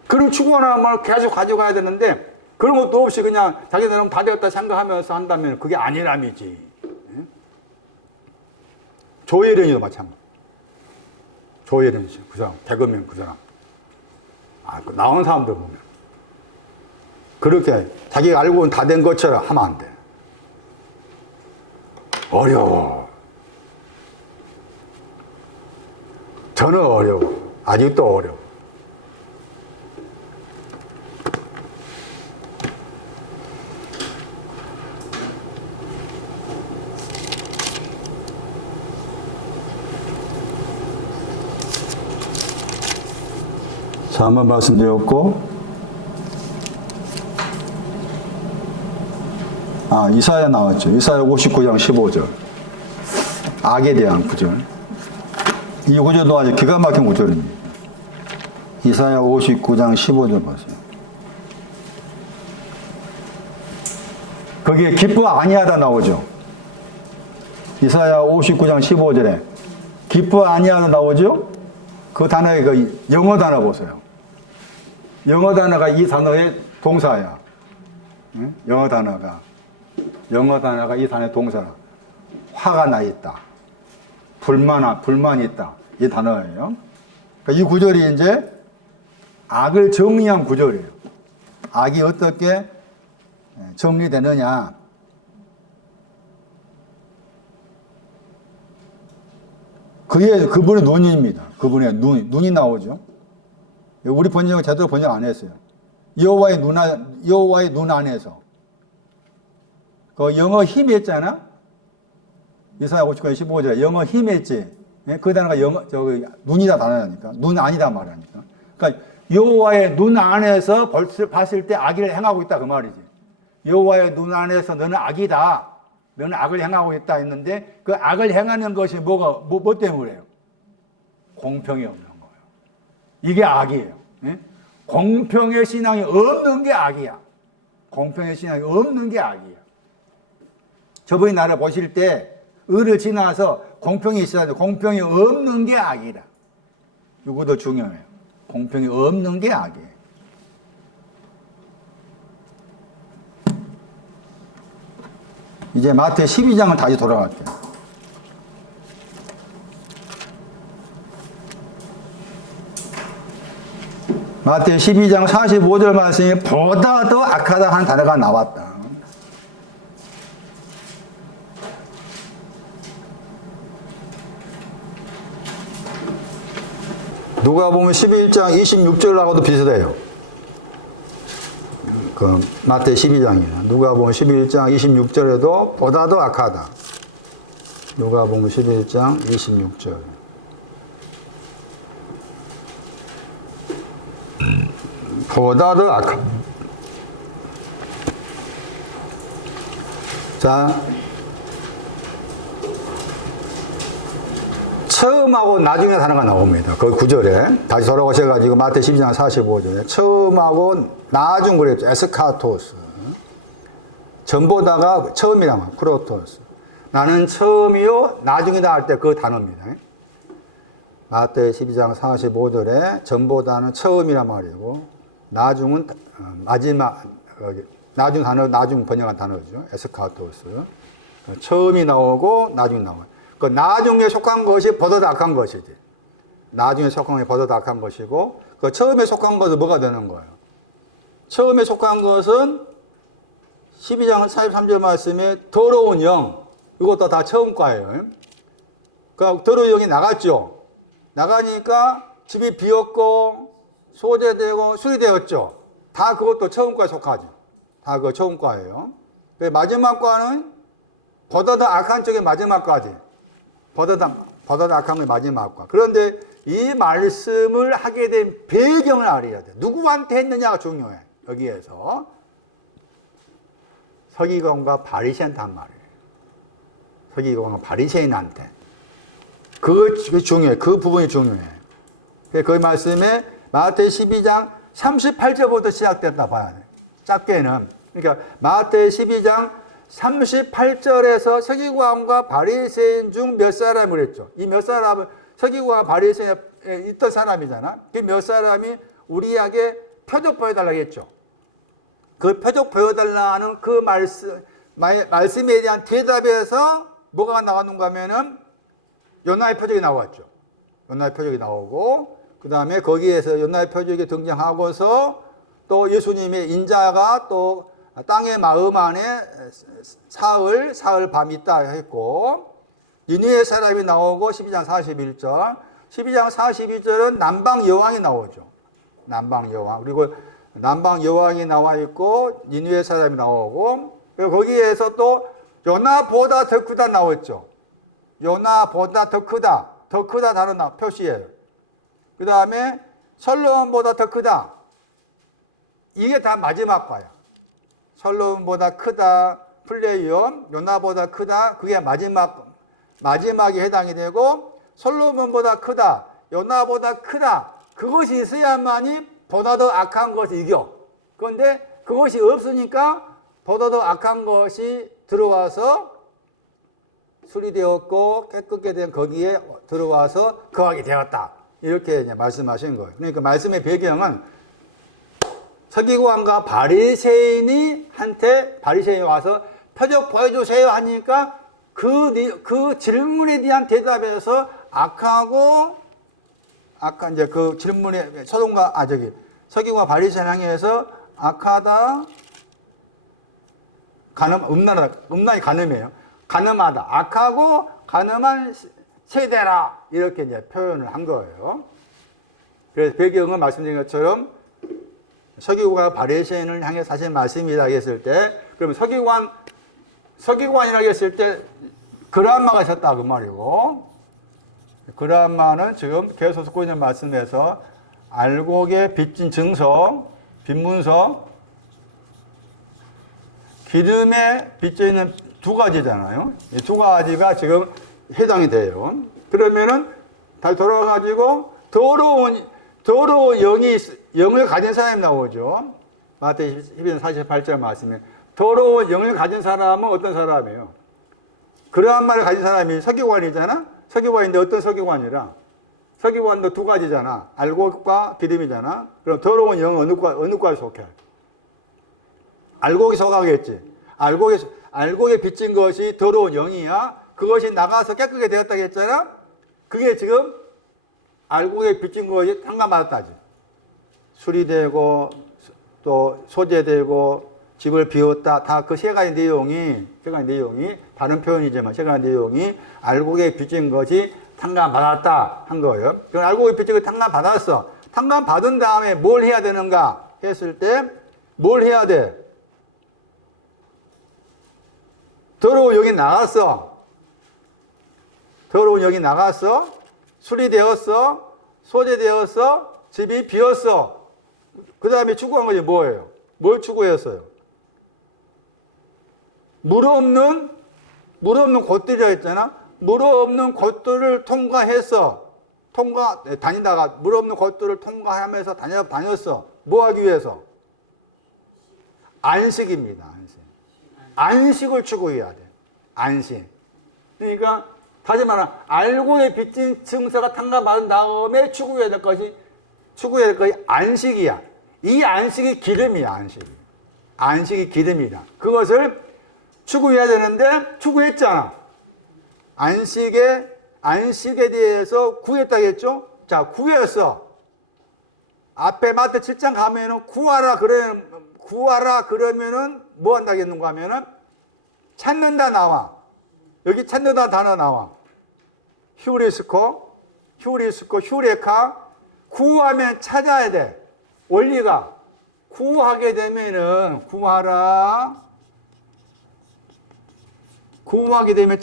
그런 추구하는 말 계속 가져가야 되는데 그런 것도 없이 그냥 자기네는 다 되었다 생각하면서 한다면 그게 아니람이지. 조혜련이도 마찬가지. 조혜련 씨, 그 사람, 개그맨 그 사람. 나온 사람들 보면. 그렇게 자기가 알고는 다 된 것처럼 하면 안 돼. 어려워. 저는 어려워. 아직도 어려워. 자, 한번 말씀드렸고, 이사야 나왔죠. 이사야 59장 15절. 악에 대한 구절. 이 구절도 아주 기가 막힌 구절입니다. 이사야 59장 15절 보세요. 거기에 기뻐 아니하다 나오죠. 이사야 59장 15절에 기뻐 아니하다 나오죠. 그 단어의 그 영어 단어 보세요. 영어 단어가 이 단어의 동사야. 응? 영어 단어가 이 단어의 동사라. 화가 나 있다. 불만이 있다. 이 단어예요. 그러니까 이 구절이 이제 악을 정리한 구절이에요. 악이 어떻게 정리되느냐. 그분의 눈입니다. 그분의 눈이 나오죠. 우리 번역은 제대로 번역 안 했어요. 여호와의 눈 안에서. 그 영어 힘 했잖아? 이사야 59장 15절 영어 힘 했지? 그 단어가 눈이다 단어라니까. 눈 아니다 말하니까. 그러니까 여호와의 눈 안에서 봤을 때 악을 행하고 있다 그 말이지. 여호와의 눈 안에서 너는 악이다. 너는 악을 행하고 있다 했는데 그 악을 행하는 것이 뭐 때문에요? 공평이 없는 거예요. 이게 악이에요. 공평의 신앙이 없는 게 악이야. 공평의 신앙이 없는 게 악이야. 저분이 나를 보실 때 의를 지나서 공평이 있어야 돼. 공평이 없는 게 악이다. 이것도 중요해요. 공평이 없는 게 악이에요. 이제 마태 12장을 다시 돌아갈게요. 마태 12장 45절 말씀에 보다 더 악하다 하는 단어가 나왔다. 누가복음 11장 26절하고도 비슷해요. 그 마태 12장이나 누가복음 11장 26절에도 보다 더 악하다. 누가복음 11장 26절. 보다 더 악하다. 자, 처음하고 나중에 단어가 나옵니다. 그 9절에 다시 돌아오셔가지고 마태 12장 45절에 처음하고 나중 그랬죠. 에스카토스. 전보다가 처음이라면 크로토스. 나는 처음이요 나중이다 할 때 그 단어입니다. 마태 12장 45절에 전보다는 처음이란 말이고 나중은 마지막 나중 번역한 단어죠. 에스카토스. 처음이 나오고 나중이 나와요. 그 나중에 속한 것이 보다 더 악한 것이지. 나중에 속한 것이 보다 더 악한 것이고 그 처음에 속한 것은 뭐가 되는 거예요? 처음에 속한 것은 12장 43절 말씀에 더러운 영. 이것도 다 처음 과예요. 그러니까 더러운 영이 나갔죠. 나가니까 집이 비었고 소재되고 수리되었죠. 다 그것도 처음 과에 속하죠. 다 그 처음 과예요. 마지막 과는 보다 더 악한 쪽의 마지막 과지. 보다 더 악한 게 마지막 과. 그런데 이 말씀을 하게 된 배경을 알아야 돼. 누구한테 했느냐가 중요해. 여기에서 서기관과 바리새인한테 한 말이에요. 서기관과 바리새인한테. 그게 중요해. 그 부분이 중요해. 그 말씀에 마태 12장 38절부터 시작됐다 봐야 돼. 작게는. 그러니까 마태 12장 38절에서 서기관과 바리새인 중 몇 사람을 그랬죠. 이 몇 사람은 서기관과 바리새인에 있던 사람이잖아. 그 몇 사람이 우리에게 표적 보여달라고 했죠. 그 표적 보여달라는 그 말씀에 대한 대답에서 뭐가 나왔는가 하면은 요나의 표적이 나왔죠. 요나의 표적이 나오고 그 다음에 거기에서 요나의 표적이 등장하고서 또 예수님의 인자가 또 땅의 마음 안에 사흘 밤이 있다 했고 니느웨 사람이 나오고 12장 41절 12장 42절은 남방 여왕이 나오죠. 남방 여왕. 그리고 남방 여왕이 나와 있고 니느웨 사람이 나오고 거기에서 또 요나보다 더 크다 나왔죠. 요나보다 더 크다 다른 표시예요. 그 다음에 솔로몬보다 더 크다. 이게 다 마지막 과야. 솔로몬보다 크다, 플레이엄, 요나보다 크다. 그게 마지막에 해당이 되고 솔로몬보다 크다, 요나보다 크다. 그것이 있어야만이 보다 더 악한 것을 이겨. 그런데 그것이 없으니까 보다 더 악한 것이 들어와서 수리되었고 깨끗게 된 거기에 들어와서 거하게 되었다. 이렇게 이제 말씀하신 거예요. 그러니까 말씀의 배경은 서기관과 바리새인이 와서 표적 보여주세요 하니까 그 질문에 대한 대답에서 악하고 아까 이제 그 질문에 서기관과 바리새인 향해서 악하다, 음란이 간음이에요. 간음하다. 악하고 간음한 세대라 이렇게 이제 표현을 한 거예요. 그래서 배경은 말씀드린 것처럼 서기관과 바리새인을 향해 사실 말씀이라고 했을 때, 그러면 서기관이라고 했을 때 그라마가 있었다 그 말이고, 그라마는 지금 계속 듣고 있는 말씀에서 알곡에 빚진 증서, 빚문서, 기름에 빚져 있는 두 가지잖아요. 이 두 가지가 지금 해당이 돼요. 그러면은 다시 돌아가가지고 더러운 영을 가진 사람이 나오죠. 마태복음 12장 48절 말씀에 더러운 영을 가진 사람은 어떤 사람이에요? 그러한 말을 가진 사람이 서기관이잖아. 서기관인데 어떤 서기관이라? 서기관도 두 가지잖아. 알곡과 기름이잖아. 그럼 더러운 영은 어느 과에 속해? 알곡이 속하겠지. 알곡에 빚진 것이 더러운 영이야. 그것이 나가서 깨끗게 되었다고 했잖아. 그게 지금 알곡에 빚진 것이 탕감받았다지. 수리되고 또 소재되고 집을 비웠다. 다 그 세 가지 내용이 다른 표현이지만 세 가지 내용이 알곡에 빚진 것이 탕감받았다 한 거예요. 그럼 알곡에 빚진 것이 탕감받았어. 탕감받은 다음에 뭘 해야 되는가 했을 때 뭘 해야 돼? 더러운 영이 나갔어. 더러운 영이 나갔어. 수리되었어. 소재되었어. 집이 비었어. 그 다음에 추구한 것이 뭐예요? 뭘 추구했어요? 물 없는 곳들이라 했잖아. 물 없는 곳들을 통과했어. 다니다가 물 없는 곳들을 통과하면서 다녔어. 뭐 하기 위해서? 안식입니다. 안식을 추구해야 돼. 안식. 그러니까 다시 말하면 알곡에 빚진 증서가 탕감받은 다음에 추구해야 될 것이 안식이야. 이 안식이 기름이야. 안식이 기름이다. 그것을 추구해야 되는데 추구했잖아. 안식에 대해서 구했다고 했죠. 자, 구했어. 앞에 마태 7장 가면은 구하라 그러면은 뭐 한다고 했는가 하면은 찾는다 나와. 여기 찾는다 단어 나와. 휴리스코, 휴레카. 구하면 찾아야 돼. 원리가 구하게 되면은 구하게 되면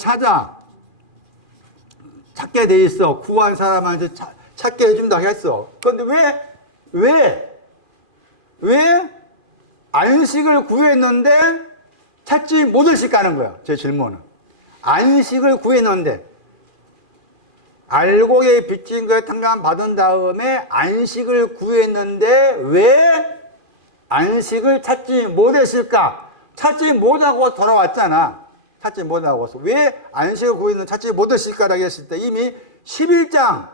찾게 돼 있어. 구한 사람한테 찾게 해준다 했어. 그런데 왜 안식을 구했는데 찾지 못했을까 하는 거야. 제 질문은. 안식을 구했는데 알곡에 빚진 거에 탕감받은 다음에 안식을 구했는데 왜 안식을 찾지 못했을까? 찾지 못하고 돌아왔잖아. 찾지 못하고서 왜 안식을 구했는데 찾지 못했을까라고 했을 때 이미 11장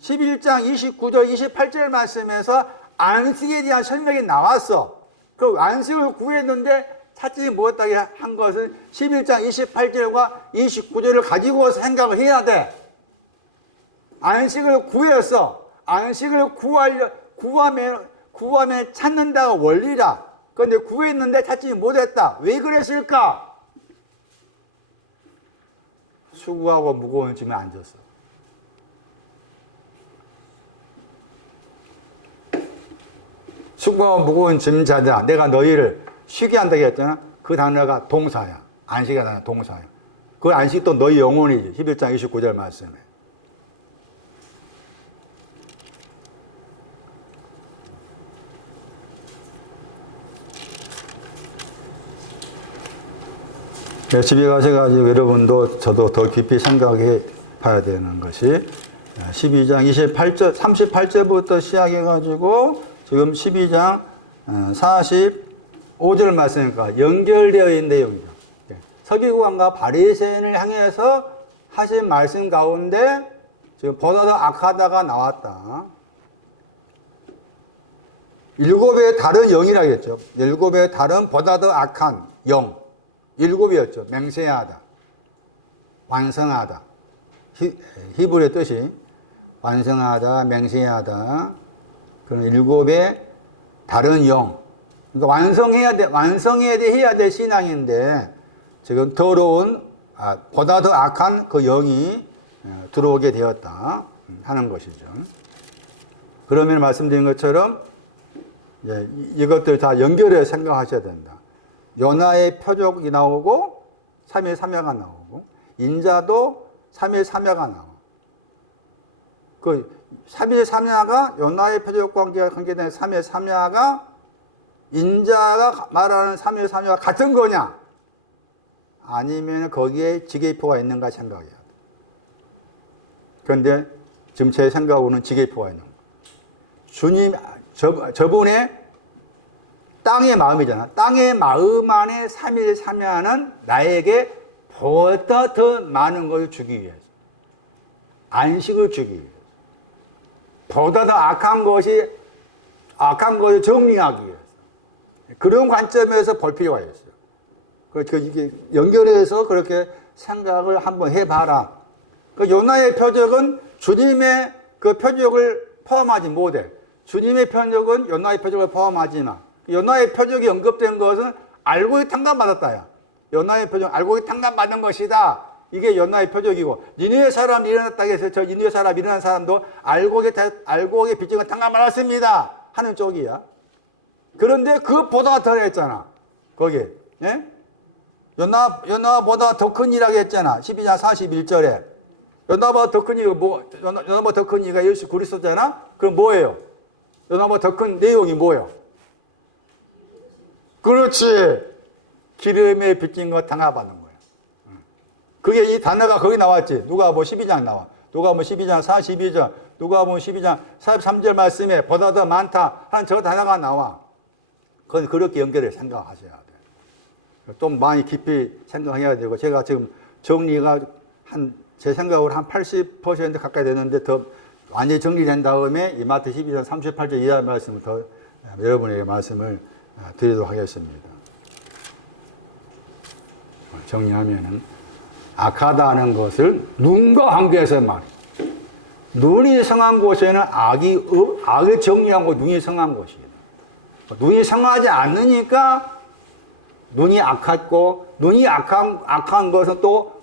29절 28절 말씀에서 안식에 대한 설명이 나왔어. 그 안식을 구했는데 찾지 못하게 한 것은 11장 28절과 29절을 가지고 생각을 해야 돼. 안식을 구했어. 안식을 구하면 찾는다가 원리라. 그런데 구했는데 찾지 못했다. 왜 그랬을까? 수고하고 무거운 짐에 앉았어. 수고하고 무거운 짐자들아, 내가 너희를 쉬게 한다고 했잖아. 그 단어가 동사야. 안식의 단어 동사야. 그 안식도 너희 영혼이지. 11장 29절 말씀에. 집에 가셔가지고 여러분도 저도 더 깊이 생각해 봐야 되는 것이 12장 28절, 38절부터 시작해가지고 지금 12장 45절 말씀이니까 연결되어 있는 내용이죠. 서기관과 바리새인을 향해서 하신 말씀 가운데 지금 보다 더 악하다가 나왔다. 7의 다른 영이라고 했죠. 7의 다른 보다 더 악한 영. 7이었죠. 맹세하다, 완성하다. 히브리의 뜻이 완성하다, 맹세하다. 그런 7의 다른 영. 그러니까 완성해야 될 신앙인데 지금 더러운, 보다 더 악한 그 영이 들어오게 되었다 하는 것이죠. 그러면 말씀드린 것처럼 이것들 다 연결해 생각하셔야 된다. 연하의 표적이 나오고 3일 3야가 나오고 인자도 3일 3야가 나오고 그 3일 3야가 연하의 표적 관계가 관계된 3일 3야가 인자가 말하는 3일 3야가 같은 거냐? 아니면 거기에 지계표가 있는가 생각해야 돼. 그런데 지금 제 생각으로는 지계표가 있는 거예요. 주님, 저분의 땅의 마음이잖아. 땅의 마음 안에 3일 3야는 나에게 보다 더 많은 것을 주기 위해서. 안식을 주기 위해서. 보다 더 악한 것을 정리하기 위해서. 그런 관점에서 볼 필요가 있어요. 그러니까 이게 연결해서 그렇게 생각을 한번 해봐라. 그 요나의 표적은 주님의 그 표적을 포함하지 못해. 주님의 표적은 요나의 표적을 포함하지만 요나의 표적이 언급된 것은 알고의 탕감받았다야. 요나의 표적 알고의 탕감받은 것이다. 이게 요나의 표적이고 니느웨 사람 일어났다 해서 저 니느웨 사람 일어난 사람도 알고의 빚진 건 탕감받았습니다 하는 쪽이야. 그런데 그보다 더 했잖아. 거기에. 예? 요나보다 더 큰 일하게 했잖아. 12장 41절에. 요나보다 더 큰 이가 요나보다 더 큰 이가 예수 그리스도잖아. 그럼 뭐예요? 요나보다 더 큰 내용이 뭐예요? 그렇지. 기름에 빚진 거 당하받는 거예요. 그게 이 단어가 거기 나왔지. 누가 뭐 12장 나와. 누가 뭐 12장 42절. 누가 뭐 12장 43절 말씀에 보다 더 많다 하는 저 단어가 나와. 그건 그렇게 연결해 생각하셔야 돼. 좀 많이 깊이 생각해야 되고, 제가 지금 정리가 제 생각으로 한 80% 가까이 되는데 더 완전히 정리된 다음에 이 마태 12장 38절 이하 말씀을 더 여러분에게 말씀을 드리도록 하겠습니다. 정리하면은, 악하다는 것을 눈과 관계해서 말이에요. 눈이 성한 곳에는 악을 정리한 곳, 눈이 성한 곳이에요. 눈이 성하지 않으니까 눈이 악했고, 눈이 악한 것은 또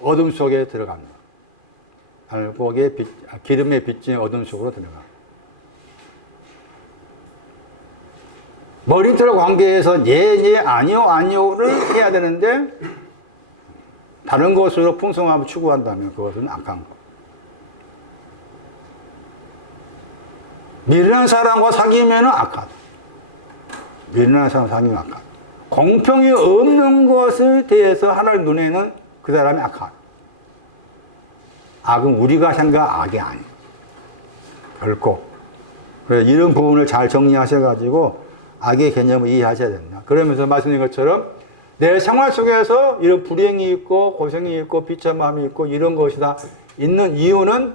어둠 속에 들어갑니다. 알곡의 기름에 빚진 어둠 속으로 들어가. 머리털 관계에서 예, 아니요를 해야 되는데, 다른 것으로 풍성함을 추구한다면 그것은 악한 것. 미련한 사람과 사귀면 악하다. 미련한 사람 사귀면 악하다. 공평이 없는 것에 대해서 하나님 눈에는 그 사람이 악하다. 악은 우리가 생각한 악이 아니에요. 결코. 그래서 이런 부분을 잘 정리하셔가지고 악의 개념을 이해하셔야 된다. 그러면서 말씀드린 것처럼 내 생활 속에서 이런 불행이 있고 고생이 있고 비참함이 있고 이런 것이 다 있는 이유는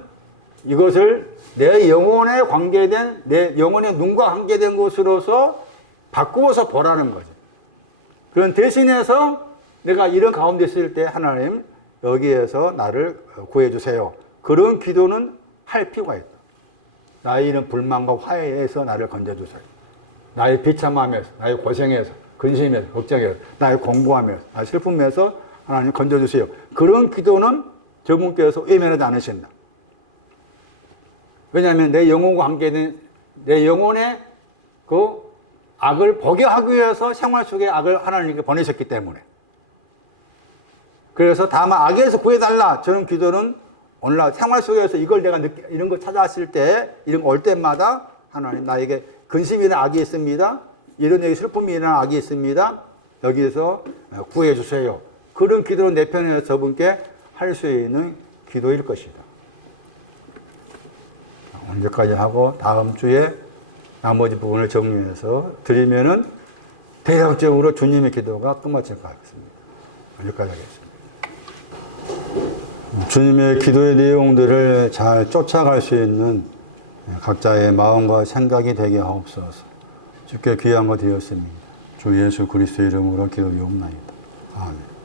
이것을 내 영혼에 관계된, 내 영혼의 눈과 관계된 것으로서 바꾸어서 보라는 거죠. 그런 대신해서 내가 이런 가운데 있을 때 하나님 여기에서 나를 구해주세요. 그런 기도는 할 필요가 있다. 나의 이런 불만과 화해에서 나를 건져주세요. 나의 비참함에서, 나의 고생에서, 근심에서, 걱정에서, 나의 공부함에서, 나의 슬픔에서 하나님 건져주세요. 그런 기도는 저분께서 외면하지 않으신다. 왜냐하면 내 영혼과 관계된 내 영혼의 그 악을 보게 하기 위해서 생활 속에 악을 하나님께 보내셨기 때문에. 그래서 다만 악에서 구해달라. 저는 기도는 오늘날 생활 속에서 이걸 내가 이런 거 찾아왔을 때, 이런 거 올 때마다 하나님 나에게 근심이나 악이 있습니다. 이런 여기 슬픔이나 악이 있습니다. 여기에서 구해 주세요. 그런 기도는 내 편에서 저분께 할 수 있는 기도일 것이다. 언제까지 하고 다음 주에 나머지 부분을 정리해서 드리면은 대략적으로 주님의 기도가 끝마칠 것 같습니다. 여기까지 하겠습니다. 주님의 기도의 내용들을 잘 쫓아갈 수 있는 각자의 마음과 생각이 되게 하옵소서. 주께 귀한 거 드렸습니다. 주 예수 그리스도 이름으로 기도리옵나이다. 아멘.